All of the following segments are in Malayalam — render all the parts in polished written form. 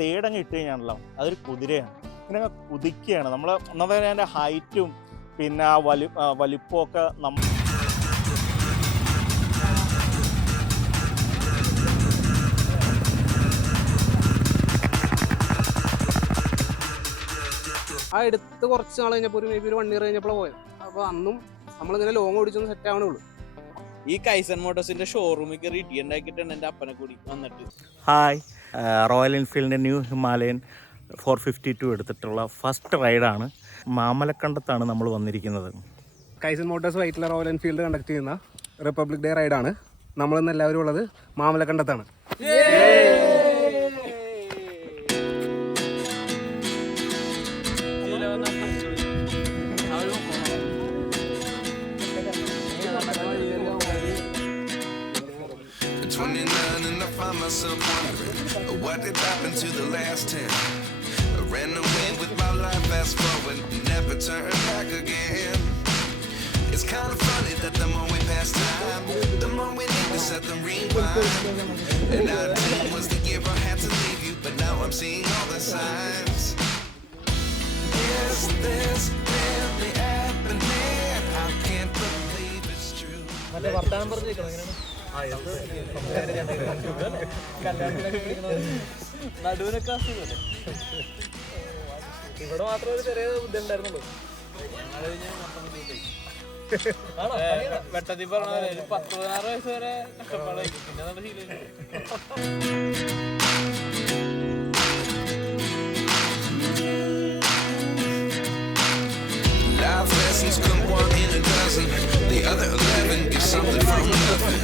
തേടങ്ങ് ഇട്ട് കഴിഞ്ഞാണല്ലോ അതൊരു കുതിരയാണ്. ഇങ്ങനെ കുതിക്കുകയാണ്. നമ്മൾ എന്താ പറയുക, അതിൻ്റെ ഹൈറ്റും പിന്നെ ആ വലിപ്പമൊക്കെ ആ എടുത്ത് കുറച്ച് നാൾ കഴിഞ്ഞപ്പോൾ ഒരു മേബി ഒരു 1 year കഴിഞ്ഞപ്പോൾ പോയത്. അപ്പോൾ അന്നും നമ്മളിങ്ങനെ ലോങ് ഓടിച്ചൊന്നും സെറ്റ് ആവണുള്ളൂ. ഈ കൈസൺ മോട്ടോഴ്സിന്റെ ഷോറൂമിൽ കയറി ഇടി ഉണ്ടാക്കിയിട്ടാണ് എൻ്റെ അപ്പനെ കൂടി വന്നിട്ട്. ഹായ്, റോയൽ എൻഫീൽഡിൻ്റെ ന്യൂ ഹിമാലയൻ 452 എടുത്തിട്ടുള്ള ഫസ്റ്റ് റൈഡാണ്. മാമലക്കണ്ടത്താണ് നമ്മൾ വന്നിരിക്കുന്നത്. കൈസൺ Motors Vyttila royal Enfield conduct ചെയ്യുന്ന റിപ്പബ്ലിക് ഡേ റൈഡാണ്. നമ്മളിന്ന് എല്ലാവരും ഉള്ളത് മാമലക്കണ്ടത്താണ്. Myself wondering what did happen to the last 10. I ran away with my life, fast forward, never turn back again. It's kind of funny that the more we pass time, the more we need to set the rewind. And 19 was the year I had to leave you, but now I'm seeing all the signs. Is this really happening? I can't believe it's true. നടുവിനൊക്കെ ഇവിടെ മാത്രം ഒരു ചെറിയ ബുദ്ധി ഉണ്ടായിരുന്നുള്ളൂ. വെട്ടത്തിൽ പറഞ്ഞ 10-16 വയസ്സ് വരെ കഷ്ടപ്പാടായി. പിന്നെ നമ്മുടെ ശീലം Life lessons come 1 in a dozen. The other 11 give something from nothing.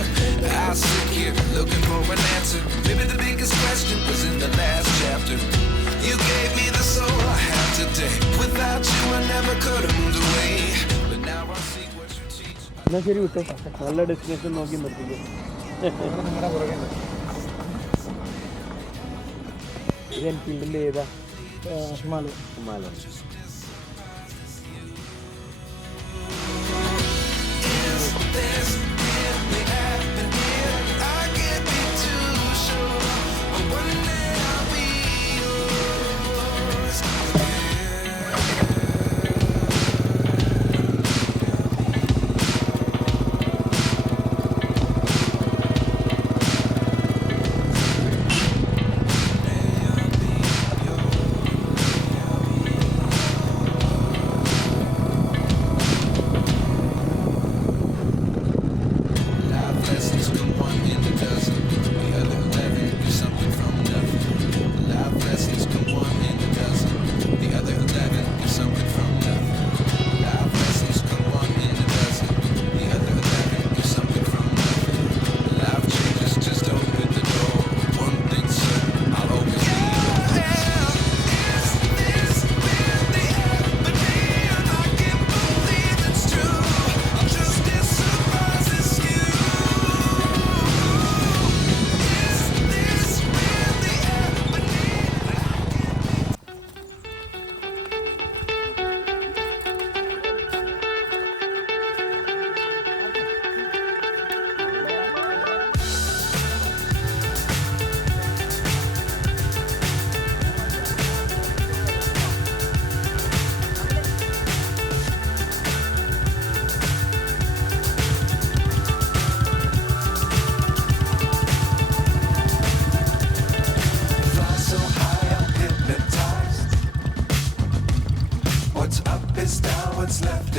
I sit here looking for an answer. Maybe the biggest question was in the last chapter. You gave me the soul I have today. Without you I never could have moved away. But now I see what you teach. എന്നാ ശരി വിട്ടോ, നല്ല ഡെസ്റ്റിനേഷൻ നോക്കി നിർത്തിക്കും. ഇത് എൻഫീൽഡിൻ്റെ ഏതാ? Himalayan.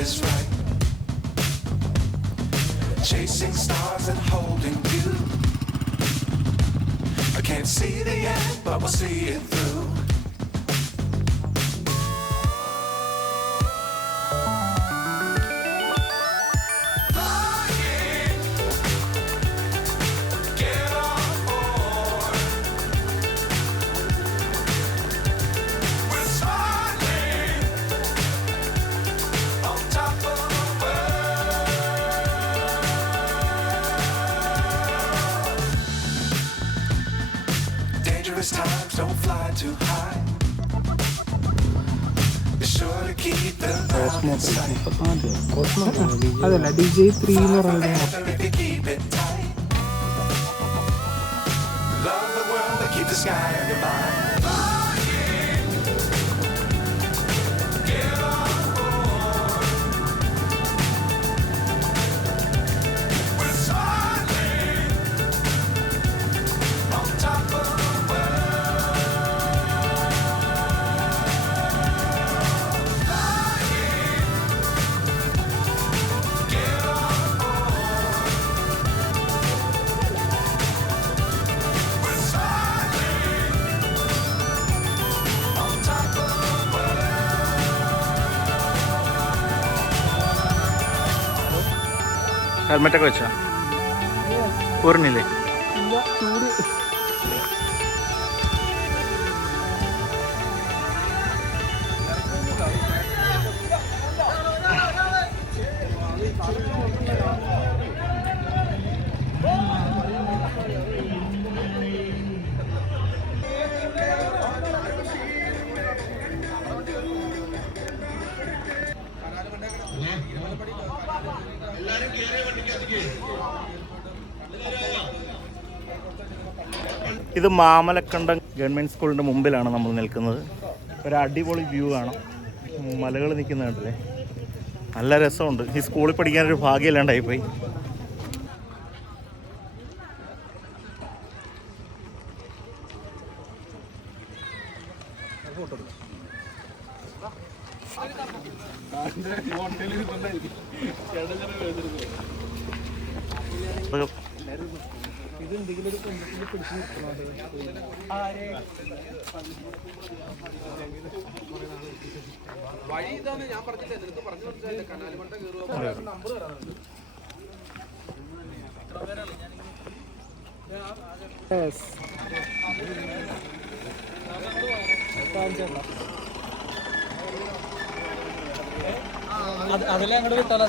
Is right. Chasing stars and holding you. I can't see the end, but we'll see it through. Times don't fly too high. Be sure to keep them down in sight. അതല്ല DJ3 എന്ന് പറയുന്നത്. If you keep it tight. Love the world, but keep the sky on your mind. ഹെൽമെറ്റൊക്കെ വെച്ചാ പോരണില്ലേ? ഇത് മാമലക്കണ്ടം ഗവൺമെൻറ് സ്കൂളിൻ്റെ മുമ്പിലാണ് നമ്മൾ നിൽക്കുന്നത്. ഒരു അടിപൊളി വ്യൂ കാണാം, മലകൾ നിൽക്കുന്ന കണ്ടില്ലേ, നല്ല രസമുണ്ട്. ഈ സ്കൂളിൽ പഠിക്കാനൊരു ഭാഗ്യമില്ലാണ്ടായിപ്പോയി. അതിലെ അങ്ങോട്ട് വിട്ടാലോ?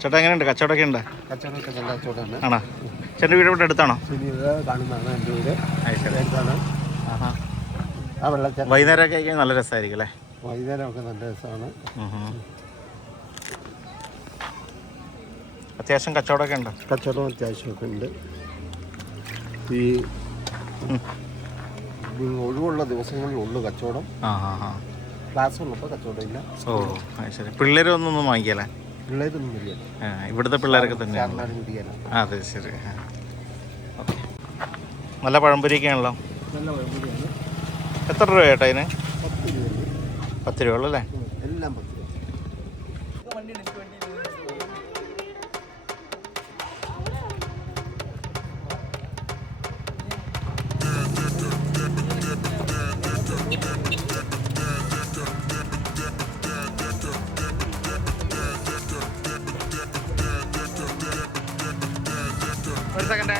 ചേട്ടാ എങ്ങനെയുണ്ട്? കച്ചവടമൊക്കെ ഉണ്ട്? കച്ചവടമൊക്കെ നല്ല കച്ചവടമാണ്. ആണോ? ചേട്ടൻ്റെ വീട് ഇവിടെ അടുത്താണോ? കാണുന്നതാണ് എൻ്റെ വീട്. ആഹാ. ആ വെള്ളച്ചാട്ടം വൈകുന്നേരമൊക്കെ കഴിക്കാൻ നല്ല രസമായിരിക്കും അല്ലേ? വൈകുന്നേരമൊക്കെ നല്ല രസമാണ്. അത്യാവശ്യം കച്ചവടമൊക്കെ ഉണ്ട്? കച്ചവടം അത്യാവശ്യമൊക്കെ ഉണ്ട്. ഈ ഒഴിവുള്ള ദിവസങ്ങളിൽ ഉള്ളു കച്ചവടം. ക്ലാസ് ഉള്ളപ്പോൾ കച്ചവടം ഇല്ല. ഓ ശരി. പിള്ളേരൊന്നും വാങ്ങിക്കല്ലേ? പിള്ളേരൊന്നും ഇല്ല. ഇവിടുത്തെ പിള്ളേരൊക്കെ തന്നെയാണ്. അതെ ശരി. ഓക്കെ. നല്ല പഴംപൊരിയൊക്കെയാണല്ലോ. നല്ല പഴംപൊരിയാണ്. എത്ര രൂപ ചേട്ടാ ഇതിന്? 10 രൂപ ഉള്ളല്ലേ? എല്ലാം 10 രൂപ. ഒരു സെക്കൻഡേ.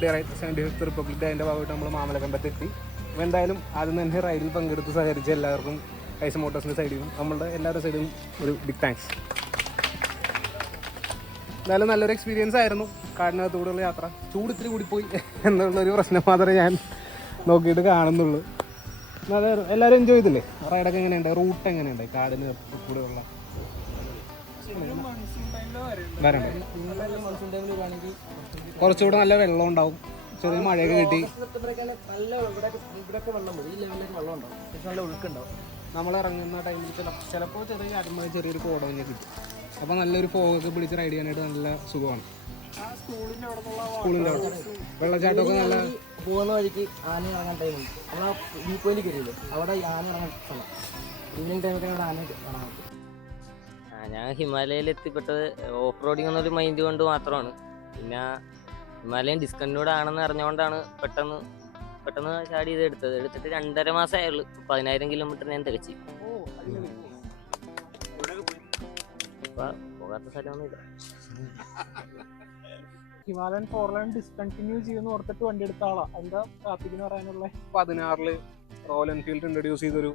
Republic day ride 75th republic day അതിൻ്റെ ഭാഗമായിട്ട് നമ്മൾ മാമലക്കണ്ടത്തെത്തി. അപ്പോൾ എന്തായാലും ആദ്യം തന്നെ റൈഡിൽ പങ്കെടുത്ത് സഹകരിച്ച എല്ലാവർക്കും കൈസൺ മോട്ടോഴ്സിൻ്റെ സൈഡിൽ നിന്നും നമ്മളുടെ എല്ലാവരുടെ സൈഡിൽ നിന്നും ഒരു ബിഗ് താങ്ക്സ്. എന്തായാലും നല്ലൊരു എക്സ്പീരിയൻസ് ആയിരുന്നു കാടിനകത്തൂടെയുള്ള യാത്ര. ചൂട് ഇത്തിരി കൂടിപ്പോയി എന്നുള്ളൊരു പ്രശ്നം മാത്രമേ ഞാൻ നോക്കിയിട്ട് കാണുന്നുള്ളൂ. അത് എല്ലാവരും എൻജോയ് ചെയ്തില്ലേ? റൈഡൊക്കെ എങ്ങനെയുണ്ട്? റൂട്ട് എങ്ങനെയുണ്ട്? കാടിന് കൂടെയുള്ള കുറച്ചുകൂടെ നല്ല വെള്ളം ഉണ്ടാവും, ചെറിയ മഴയൊക്കെ കിട്ടി. നമ്മൾ ഇറങ്ങുന്ന ടൈമിൽ ചിലപ്പോൾ ചെറിയ അരമഴ ചെറിയൊരു കോടമഞ്ഞ കിട്ടും. അപ്പോൾ നല്ലൊരു ഫോഗൊക്കെ പിടിച്ച് റൈഡ് ചെയ്യാനായിട്ട് നല്ല സുഖമാണ്. സ്കൂളിൻ്റെ അവിടെ വെള്ളച്ചാട്ടമൊക്കെ നല്ല പോകുന്ന വഴിക്ക് ആന ഇറങ്ങാൻ ടൈമുണ്ട്. നമ്മൾ ആ വ്യൂ പോയിന്റ് കയറിയില്ലേ, അവിടെ ആന ഇറങ്ങാൻ സ്ഥലം. ഈവനിങ് ടൈമൊക്കെ അവിടെ ആന കാണാൻ പറ്റും. ഞാൻ ഹിമാലയയിൽ എത്തിപ്പെട്ടത് ഓഫ് റോഡിങ് എന്നൊരു മൈൻഡ് കൊണ്ട് മാത്രമാണ്. പിന്നെ ഹിമാലയൻ ഡിസ്കണ്ടിന്യൂഡ് ആണെന്ന് അറിഞ്ഞുകൊണ്ടാണ് പെട്ടെന്ന് ചാടി ഇത് എടുത്തിട്ട് 2.5 മാസമായുള്ളൂ. 10,000 കിലോമീറ്റർ ഞാൻ തികച്ചു. പോകാത്ത സ്ഥലമൊന്നുമില്ല. ഹിമാലയൻ ഫോർലൈൻ ഡിസ്കണ്ടിന്യൂ ചെയ്യുന്ന ഓർത്തിട്ട് വണ്ടി എടുത്ത ആളാ. എന്താ ട്രാഫിക്കിന് പറയാനുള്ള? 16 റോയൽ എൻഫീൽഡ് ഇൻട്രൊഡ്യൂസ് ചെയ്തൊരു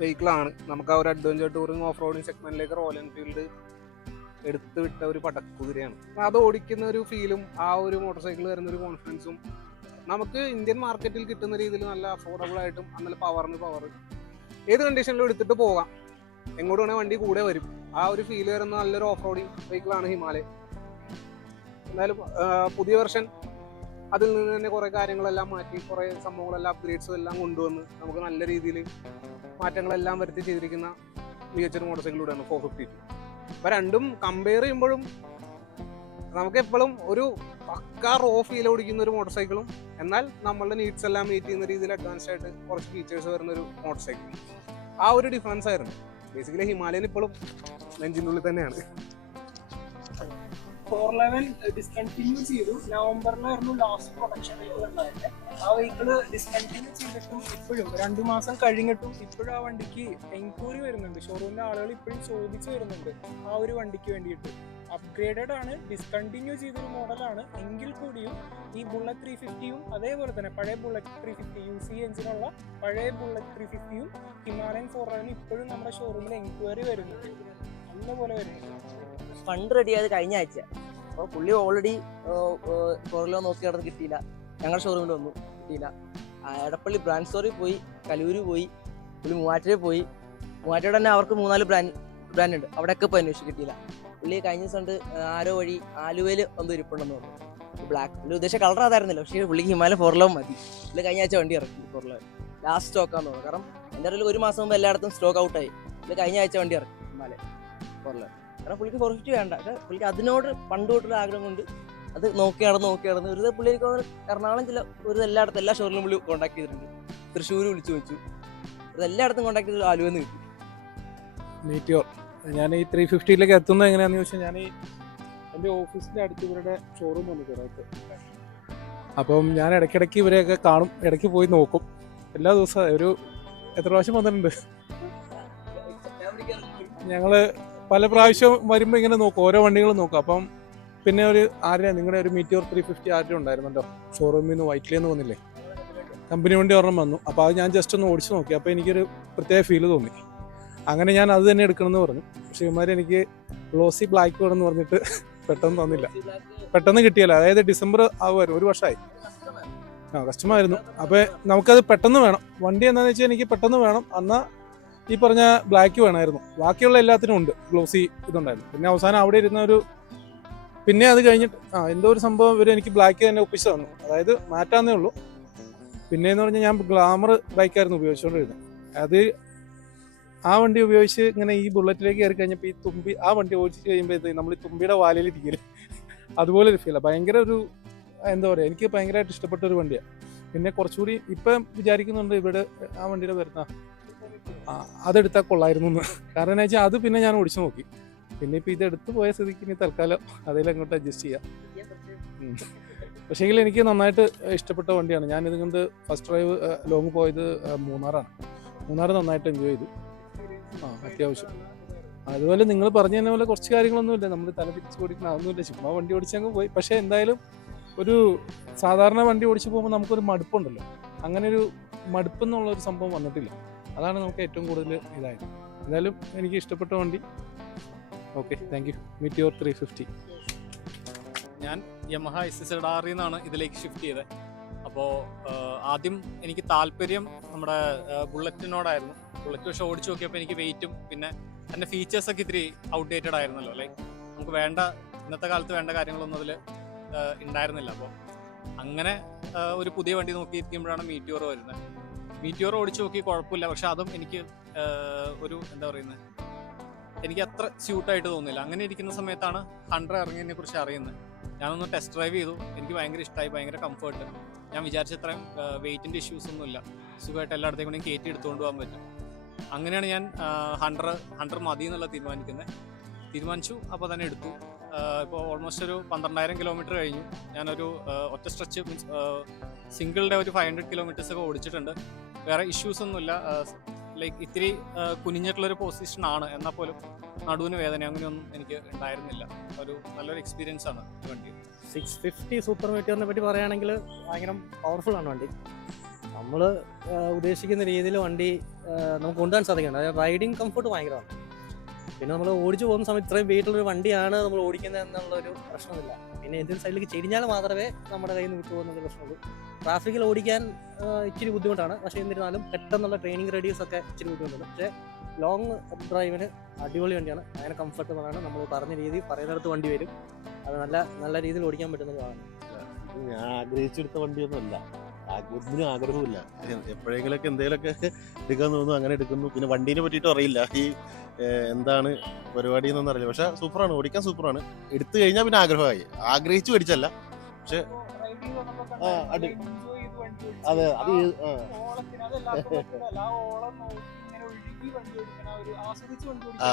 വെഹിക്കിളാണ്. നമുക്ക് ആ ഒരു അഡ്വഞ്ചർ ടൂറിങ് ഓഫ് റോഡിങ് സെഗ്മെന്റിലേക്ക് റോയൽ എൻഫീൽഡ് എടുത്തു വിട്ട ഒരു പടക്കുതിരയാണ്. അത് ഓടിക്കുന്ന ഒരു ഫീലും ആ ഒരു മോട്ടോർ സൈക്കിൾ വരുന്ന ഒരു കോൺഫിഡൻസും നമുക്ക് ഇന്ത്യൻ മാർക്കറ്റിൽ കിട്ടുന്ന രീതിയിൽ നല്ല അഫോർഡബിൾ ആയിട്ടും നല്ല പവർ ഏത് കണ്ടീഷനിലും എടുത്തിട്ട് പോകാം. എങ്ങോട്ട് വേണേൽ വണ്ടി കൂടെ വരും. ആ ഒരു ഫീൽ വരുന്ന നല്ലൊരു ഓഫ് റോഡിങ് വെഹിക്കിളാണ് ഹിമാലയൻ. എന്തായാലും പുതിയ വെർഷൻ അതിൽ നിന്ന് തന്നെ കുറേ കാര്യങ്ങളെല്ലാം മാറ്റി, കുറേ സംഭവങ്ങളെല്ലാം അപ്ഗ്രേഡ്സും എല്ലാം കൊണ്ടുവന്ന് നമുക്ക് നല്ല രീതിയിൽ മാറ്റങ്ങളെല്ലാം വരുത്തി ചെയ്തിരിക്കുന്ന മികച്ചൊരു മോട്ടോർ സൈക്കിളിലൂടെയാണ് 452. അപ്പോൾ രണ്ടും കമ്പയർ ചെയ്യുമ്പോഴും നമുക്ക് എപ്പോഴും ഒരു പക്കാ റോ ഫീൽ ഓടിക്കുന്ന ഒരു മോട്ടോർ സൈക്കിളും എന്നാൽ നമ്മളുടെ നീഡ്സ് എല്ലാം മീറ്റ് ചെയ്യുന്ന രീതിയിൽ അഡ്വാൻസ്ഡ് ആയിട്ട് കുറച്ച് ഫീച്ചേഴ്സ് വരുന്ന ഒരു മോട്ടോർ സൈക്കിൾ. ആ ഒരു ഡിഫറൻസ് ആയിരുന്നു. ബേസിക്കലി ഹിമാലയൻ ഇപ്പോഴും നെഞ്ചിൻ്റെ ഉള്ളിൽ തന്നെയാണ്. 411 ഡിസ്കണ്ടിന്യൂ ചെയ്തു. നവംബറിലായിരുന്നു ലാസ്റ്റ് പ്രൊഡക്ഷൻ വെഹിക്കിൾ ഉണ്ടായത്. ആ വെഹിക്കിള് ഡിസ്കണ്ടിന്യൂ ചെയ്തിട്ടും ഇപ്പോഴും 2 മാസം കഴിഞ്ഞിട്ടും ഇപ്പോഴും ആ വണ്ടിക്ക് എൻക്വയറി വരുന്നുണ്ട്. ഷോറൂമിലെ ആളുകൾ ഇപ്പോഴും ചോദിച്ചു വരുന്നുണ്ട് ആ ഒരു വണ്ടിക്ക് വേണ്ടിയിട്ട്. അപ്ഗ്രേഡഡ് ആണ്, ഡിസ്കണ്ടിന്യൂ ചെയ്തൊരു മോഡലാണ് എങ്കിൽ കൂടിയും ഈ ബുള്ളറ്റ് 350യും അതേപോലെ തന്നെ പഴയ ബുള്ളറ്റ് 350 UC എഞ്ചിനുള്ള പഴയ ബുള്ളറ്റ് 350യും ഹിമാലയൻ 411 ഇപ്പോഴും നമ്മുടെ ഷോറൂമിൽ എൻക്വയറി വരുന്നുണ്ട്, നല്ലപോലെ വരുന്നുണ്ട്. ഫണ്ട് റെഡി ആയത് കഴിഞ്ഞ ആഴ്ച. അപ്പോൾ പുള്ളി ഓൾറെഡി പുറകിലോ നോക്കി നടന്ന് കിട്ടിയില്ല. ഞങ്ങളുടെ ഷോറൂമിൽ വന്നു, കിട്ടിയില്ല. എടപ്പള്ളി ബ്രാൻഡ് സ്റ്റോറിൽ പോയി, കലൂര് പോയി, പുള്ളി മൂവാറ്റുപുഴ പോയി. മൂവാറ്റുപുഴ തന്നെ അവർക്ക് 4-4 ബ്രാൻഡ് ഉണ്ട്. അവിടെയൊക്കെ പോയി അന്വേഷിച്ച് കിട്ടിയില്ല. പുള്ളി കഴിഞ്ഞ ദിവസം കൊണ്ട് ആരോ വഴി ആലുവയിൽ ഒന്ന് ഇരിപ്പുണ്ടെന്ന് പറഞ്ഞു. ബ്ലാക്ക് പുള്ളി ഉദ്ദേശിച്ച കളർ അതായിരുന്നില്ല, പക്ഷേ പുള്ളിക്ക് ഹിമാലയ 411 മതി. പുള്ളി കഴിഞ്ഞ ആഴ്ച വണ്ടി ഇറക്കി 411 ലാസ്റ്റ് സ്റ്റോക്കാന്ന് തോന്നുന്നു. കാരണം എൻ്റെ അറിവിൽ 1 മാസം മുമ്പ് എല്ലായിടത്തും സ്റ്റോക്ക് ഔട്ടായി. പുള്ളി കഴിഞ്ഞ ആഴ്ച വണ്ടി ഇറക്കി ഹിമാലയ 411. കാരണം പുള്ളിക്ക് 450 വേണ്ട, പക്ഷേ പുള്ളിക്ക് അതിനോട് പണ്ട് തൊട്ടുള്ള ആഗ്രഹം കൊണ്ട് അത് നോക്കി നടന്ന് ഒരു പുള്ളി എനിക്ക് എറണാകുളം ജില്ല ഒരു എല്ലായിടത്തും എല്ലാ ഷോറിലും പുള്ളി കോൺടാക്ട് ചെയ്തിട്ടുണ്ട്. തൃശ്ശൂർ വിളിച്ചു വെച്ചു, എല്ലായിടത്തും കോൺടാക്ട് ചെയ്ത് ആലുവെന്ന് കിട്ടി. മീറ്റിയോർ ഞാൻ ഈ 350ലേക്ക് എത്തുന്നത് എങ്ങനെയാണെന്ന് ചോദിച്ചാൽ, ഞാൻ ഈ എൻ്റെ ഓഫീസിൻ്റെ അടുത്ത് ഇവരുടെ ഷോറൂം വന്നു കുറേത്ത്. അപ്പം ഞാൻ ഇടയ്ക്കിടയ്ക്ക് ഇവരെയൊക്കെ കാണും, ഇടയ്ക്ക് പോയി നോക്കും. എല്ലാ ദിവസവും ഒരു എത്ര പ്രാവശ്യം വന്നിട്ടുണ്ട്. ഞങ്ങൾ പല പ്രാവശ്യം വരുമ്പോൾ ഇങ്ങനെ നോക്കും, ഓരോ വണ്ടികളും നോക്കും. അപ്പം പിന്നെ നിങ്ങളുടെ ഒരു മീറ്റിയോർ 350 ആരുടെ ഉണ്ടായിരുന്നല്ലോ ഷോറൂമിൽ നിന്ന് വൈറ്റ്ലിന്ന് വന്നില്ലേ, കമ്പനി വണ്ടി ഒരെണ്ണം വന്നു. അപ്പോൾ അത് ഞാൻ ജസ്റ്റ് ഒന്ന് ഓടിച്ച് നോക്കി. അപ്പോൾ എനിക്കൊരു പ്രത്യേക ഫീൽ തോന്നി. അങ്ങനെ ഞാൻ അത് തന്നെ എടുക്കണമെന്ന് പറഞ്ഞു. പക്ഷേ ഇവന്മാർ എനിക്ക് ഗ്ലോസി ബ്ലാക്ക് വേണമെന്ന് പറഞ്ഞിട്ട് പെട്ടെന്ന് തന്നില്ല, പെട്ടെന്ന് കിട്ടിയല്ലോ. അതായത് ഡിസംബർ ആവുമായിരുന്നു, 1 വർഷമായി. കസ്റ്റമായിരുന്നു. അപ്പോൾ നമുക്കത് പെട്ടെന്ന് വേണം. വണ്ടി എന്താണെന്ന് വെച്ചാൽ എനിക്ക് പെട്ടെന്ന് വേണം. എന്നാൽ ഈ പറഞ്ഞ ബ്ലാക്ക് വേണമായിരുന്നു. ബാക്കിയുള്ള എല്ലാത്തിനും ഉണ്ട് ഗ്ലോസി ഇതുണ്ടായിരുന്നു. പിന്നെ അവസാനം അവിടെ ഇരുന്ന പിന്നെ അത് കഴിഞ്ഞിട്ട് എന്തോ ഒരു സംഭവം എനിക്ക് ബ്ലാക്ക് തന്നെ ഒപ്പിച്ചു തന്നു. അതായത് മാറ്റാന്നേ ഉള്ളൂ. പിന്നെയെന്ന് പറഞ്ഞാൽ ഞാൻ ഗ്ലാമർ ബൈക്കായിരുന്നു ഉപയോഗിച്ചുകൊണ്ടിരുന്നത്. അത് ആ വണ്ടി ഉപയോഗിച്ച് ഇങ്ങനെ ഈ ബുള്ളറ്റിലേക്ക് കയറി കഴിഞ്ഞപ്പോൾ ആ വണ്ടി ഓടിച്ച് കഴിയുമ്പോഴത്തേക്ക് നമ്മൾ ഈ തുമ്പിയുടെ വാലയിൽ ഇരിക്കില്ല, അതുപോലെ ഒരു ഫീലാണ്. ഭയങ്കര എന്താ പറയുക, എനിക്ക് ഭയങ്കരമായിട്ട് ഇഷ്ടപ്പെട്ട ഒരു വണ്ടിയാണ്. പിന്നെ കുറച്ചുകൂടി ഇപ്പം വിചാരിക്കുന്നുണ്ട് ഇവിടെ ആ വണ്ടിയുടെ വരുന്ന അതെടുത്താൽ കൊള്ളായിരുന്നു എന്ന്. കാരണം എന്താ വെച്ചാൽ അത് പിന്നെ ഞാൻ ഓടിച്ചു നോക്കി. പിന്നെ ഇപ്പം ഇതെടുത്ത് പോയ സ്ഥിതിക്ക് ഇനി തൽക്കാലം അതിലങ്ങോട്ട് അഡ്ജസ്റ്റ് ചെയ്യാം. പക്ഷേങ്കിൽ എനിക്ക് നന്നായിട്ട് ഇഷ്ടപ്പെട്ട വണ്ടിയാണ്. ഞാനിത് കൊണ്ട് ഫസ്റ്റ് ഡ്രൈവ് ലോങ് പോയത് മൂന്നാർ നന്നായിട്ട് എൻജോയ് ചെയ്തു. അത്യാവശ്യം. അതുപോലെ നിങ്ങൾ പറഞ്ഞു തന്നെ പോലെ കുറച്ച് കാര്യങ്ങളൊന്നുമില്ല, നമ്മൾ തല തിരിച്ച് ഓടിക്കണം, അതൊന്നുമില്ല, ചുമ്മാ വണ്ടി ഓടിച്ചങ്ങ് പോയി. പക്ഷേ എന്തായാലും ഒരു സാധാരണ വണ്ടി ഓടിച്ച് പോകുമ്പോൾ നമുക്കൊരു മടുപ്പുണ്ടല്ലോ, അങ്ങനെ ഒരു മടുപ്പെന്നുള്ളൊരു സംഭവം വന്നിട്ടില്ല. അതാണ് നമുക്ക് ഏറ്റവും കൂടുതൽ ഇതായത്. എന്തായാലും എനിക്ക് ഇഷ്ടപ്പെട്ട വണ്ടി. Okay, thank you. മീറ്റിയോർ 350. ഞാൻ യമഹ SZ-R നിന്നാണ് ഇതിലേക്ക് ഷിഫ്റ്റ് ചെയ്തത്. അപ്പോൾ ആദ്യം എനിക്ക് താല്പര്യം നമ്മുടെ ബുള്ളറ്റിനോടായിരുന്നു. ബുള്ളറ്റ് പക്ഷേ ഓടിച്ചു നോക്കിയപ്പോൾ എനിക്ക് വെയിറ്റും പിന്നെ അതിൻ്റെ ഫീച്ചേഴ്സൊക്കെ ഇത്തിരി ഔട്ട്ഡേറ്റഡ് ആയിരുന്നല്ലോ. ലൈക്ക് നമുക്ക് വേണ്ട ഇന്നത്തെ കാലത്ത് വേണ്ട കാര്യങ്ങളൊന്നും അതിൽ ഉണ്ടായിരുന്നില്ല. അപ്പോൾ അങ്ങനെ ഒരു പുതിയ വണ്ടി നോക്കിയിരിക്കുമ്പോഴാണ് മീറ്റിയോർ വരുന്നത്. മീറ്റിയോർ ഓടിച്ചു നോക്കി കുഴപ്പമില്ല, പക്ഷെ അതും എനിക്ക് ഒരു എന്താ പറയുന്നത്, എനിക്ക് അത്ര സ്യൂട്ടായിട്ട് തോന്നില്ല. അങ്ങനെ ഇരിക്കുന്ന സമയത്താണ് 100 ഇറങ്ങിയതിനെ കുറിച്ച് അറിയുന്നത്. ഞാനൊന്ന് ടെസ്റ്റ് ഡ്രൈവ് ചെയ്തു, എനിക്ക് ഭയങ്കര ഇഷ്ടമായി, ഭയങ്കര കംഫർട്ട്. ഞാൻ വിചാരിച്ച അത്രയും വെയിറ്റിൻ്റെ ഇഷ്യൂസ് ഒന്നുമില്ല, സുഖമായിട്ട് എല്ലായിടത്തേക്കും കൂടെയും കയറ്റി എടുത്തുകൊണ്ട് പോകാൻ പറ്റും. അങ്ങനെയാണ് ഞാൻ 100 മതി എന്നുള്ള തീരുമാനിച്ചു. അപ്പോൾ തന്നെ എടുത്തു. ഇപ്പോൾ ഓൾമോസ്റ്റ് ഒരു 12,000 കിലോമീറ്റർ കഴിഞ്ഞു. ഞാനൊരു ഒറ്റ സ്ട്രെച്ച് മീൻസ് സിംഗിൾ ഡേ ഒരു 500 കിലോമീറ്റേഴ്സ് ഒക്കെ ഓടിച്ചിട്ടുണ്ട്. വേറെ ഇഷ്യൂസ് ഒന്നുമില്ല. ലൈക്ക് ഇത്തിരി കുനിഞ്ഞിട്ടുള്ളൊരു പൊസിഷനാണ്, എന്നാൽ പോലും നടുവിന് വേദന അങ്ങനെയൊന്നും എനിക്ക് ഉണ്ടായിരുന്നില്ല. ഒരു നല്ലൊരു എക്സ്പീരിയൻസ് ആണ് ഈ വണ്ടി. 650 സൂപ്പർ മീറ്റിയറിനെ പറ്റി പറയുകയാണെങ്കിൽ ഭയങ്കര പവർഫുൾ ആണ് വണ്ടി. നമ്മൾ ഉദ്ദേശിക്കുന്ന രീതിയിൽ വണ്ടി നമുക്ക് കൊണ്ടുപോകാൻ സാധിക്കുന്നുണ്ട്. അതായത് റൈഡിങ് കംഫർട്ട് ഭയങ്കരമാണ്. പിന്നെ നമ്മൾ ഓടിച്ചു പോകുന്ന സമയത്ത് ഇത്രയും വെയിറ്റുള്ളൊരു വണ്ടിയാണ് നമ്മൾ ഓടിക്കുന്നത് എന്നുള്ളൊരു പ്രശ്നമില്ല. പിന്നെ എന്തെങ്കിലും സൈഡിലേക്ക് ചെരിഞ്ഞാൽ മാത്രമേ നമ്മുടെ കയ്യിൽ നിന്ന് വിട്ടുപോകുന്നൊരു പ്രശ്നമുള്ളൂ. ട്രാഫിക്കിൽ ഓടിക്കാൻ ഇച്ചിരി ബുദ്ധിമുട്ടാണ്, പക്ഷേ എന്നിരുന്നാലും പെട്ടെന്നുള്ള ട്രെയിനിങ് റേഡിയസ് ഒക്കെ ഇച്ചിരി ബുദ്ധിമുട്ടുണ്ട്. പക്ഷേ ലോങ് ഡ്രൈവിന് അടിപൊളി വണ്ടിയാണ്, ഭയങ്കര കംഫർട്ടബിൾ ആണ്. നമ്മൾ പറഞ്ഞ രീതി പറയുന്നിടത്ത് വണ്ടി വരും, അത് നല്ല രീതിയിൽ ഓടിക്കാൻ പറ്റുന്നതാണ്. ഞാൻ ആഗ്രഹിച്ചെടുത്ത വണ്ടിയൊന്നുമല്ല, ഒന്നിനും ആഗ്രഹമില്ല. എപ്പോഴെങ്കിലൊക്കെ എന്തെങ്കിലുമൊക്കെ എടുക്കാൻ തോന്നുന്നു, അങ്ങനെ എടുക്കുന്നു. പിന്നെ വണ്ടീനെ പറ്റിയിട്ടും അറിയില്ല, ഈ എന്താണ് പരിപാടി എന്നൊന്നും അറിയില്ല. പക്ഷെ സൂപ്പറാണ്, ഓടിക്കാൻ സൂപ്പറാണ്. എടുത്തു കഴിഞ്ഞാൽ പിന്നെ ആഗ്രഹമായി, ആഗ്രഹിച്ചു മേടിച്ചല്ല. പക്ഷെ അതെ, അത്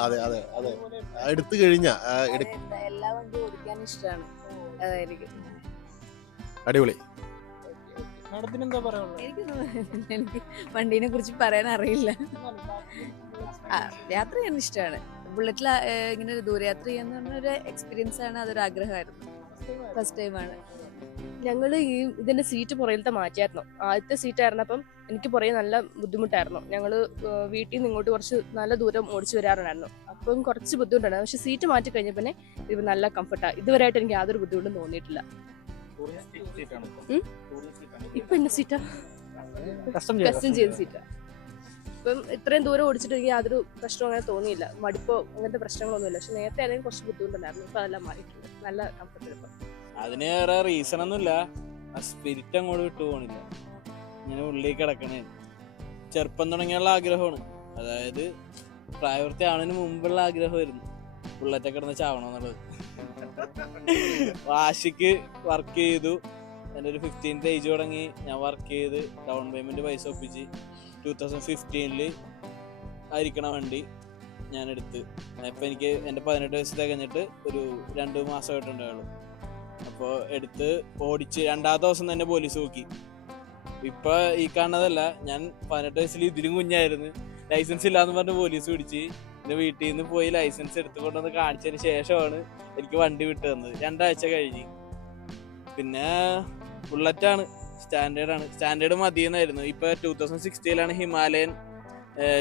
അതെ അതെ അതെ എടുത്തു കഴിഞ്ഞാ എല്ലാ വണ്ടിയും ഓടിക്കാൻ ഇഷ്ടമാണ്. അതായിരിക്കും അടിപൊളി. എനിക്ക് വണ്ടീനെ കുറിച്ച് പറയാൻ അറിയില്ല. യാത്ര ചെയ്യാൻ ഇഷ്ടമാണ്. ബുള്ളറ്റിൽ ഇങ്ങനെ ഒരു ദൂരയാത്ര ചെയ്യാന്ന് പറഞ്ഞൊരു എക്സ്പീരിയൻസ് ആണ്, അതൊരു ആഗ്രഹമായിരുന്നു. ഫസ്റ്റ് ടൈമാണ്. ഞങ്ങൾ ഇതിന്റെ സീറ്റ് പുറയിലത്തെ മാറ്റിയായിരുന്നു. ആദ്യത്തെ സീറ്റ് ആയിരുന്നപ്പം എനിക്ക് പുറകെ നല്ല ബുദ്ധിമുട്ടായിരുന്നു. ഞങ്ങൾ വീട്ടിൽ നിന്ന് ഇങ്ങോട്ട് കുറച്ച് നല്ല ദൂരം ഓടിച്ചു വരാറുണ്ടായിരുന്നു. അപ്പം കുറച്ച് ബുദ്ധിമുട്ടുണ്ടായിരുന്നു. പക്ഷെ സീറ്റ് മാറ്റി കഴിഞ്ഞ പിന്നെ ഇത് നല്ല കംഫർട്ടാണ്. ഇതുവരെയായിട്ട് എനിക്ക് യാതൊരു ബുദ്ധിമുട്ടും തോന്നിയിട്ടില്ല. ഇപ്പൊ എന്റെ സീറ്റാ കസ്റ്റം ചെയ്ത സീറ്റാ. ഇപ്പം ഇത്രയും ദൂരം ഓടിച്ചിട്ട് എനിക്ക് യാതൊരു പ്രശ്നവും അങ്ങനെ തോന്നിയില്ല. മടുപ്പോ അങ്ങനത്തെ പ്രശ്നങ്ങളൊന്നുമില്ല. പക്ഷെ നേരത്തെ ആണെങ്കിൽ കുറച്ച് ബുദ്ധിമുട്ടുണ്ടായിരുന്നു. ഇപ്പൊ അതെല്ലാം മാറിയിട്ടുണ്ട്, നല്ല കംഫർട്ട്. ഇപ്പം അതിന് വേറെ റീസൺ ഒന്നുമില്ല, ആ സ്പിരിറ്റ് അങ്ങോട്ട് വിട്ടു പോകണില്ല. ഇങ്ങനെ ഉള്ളിൽ കിടക്കണേ ചെറുപ്പം തുടങ്ങിയുള്ള ആഗ്രഹമാണ്. അതായത് പ്രായപൂർത്തി ആവുന്നതിന് മുമ്പുള്ള ആഗ്രഹമായിരുന്നു ബുള്ളറ്റൊക്കെ കിടന്ന് ചാവണമെന്നുള്ളത്. വാശിക്ക് വർക്ക് ചെയ്തു. എൻ്റെ ഒരു 15th ഏജ് തുടങ്ങി ഞാൻ വർക്ക് ചെയ്ത് ഡൗൺ പേയ്മെൻറ്റ് പൈസ ഒപ്പിച്ച് 2015 ആയിരിക്കണ വണ്ടി ഞാൻ എടുത്ത്. ഇപ്പം എനിക്ക് എൻ്റെ 18 വയസ്സ് തികഞ്ഞിട്ട് ഒരു 2 മാസമായിട്ടുണ്ടായുള്ളൂ. അപ്പോൾ എടുത്ത് ഓടിച്ച് 2ാമത്തെ ദിവസം തന്നെ പോലീസ് നോക്കി. ഇപ്പം ഈ കാണുന്നതല്ല, ഞാൻ 18 വയസ്സിൽ ഇതിലും കുഞ്ഞായിരുന്നു. ലൈസൻസ് ഇല്ലാന്ന് പറഞ്ഞ് പോലീസ് പിടിച്ച് എൻ്റെ വീട്ടിൽ നിന്ന് പോയി ലൈസൻസ് എടുത്തുകൊണ്ടൊന്ന് കാണിച്ചതിന് ശേഷമാണ് എനിക്ക് വണ്ടി വിട്ടു തന്നത്. 2 ആഴ്ച കഴിഞ്ഞ്. പിന്നെ ബുള്ളറ്റാണ്, സ്റ്റാൻഡേർഡ് മതിയെന്നായിരുന്നു. ഇപ്പൊ 2016 ഹിമാലയൻ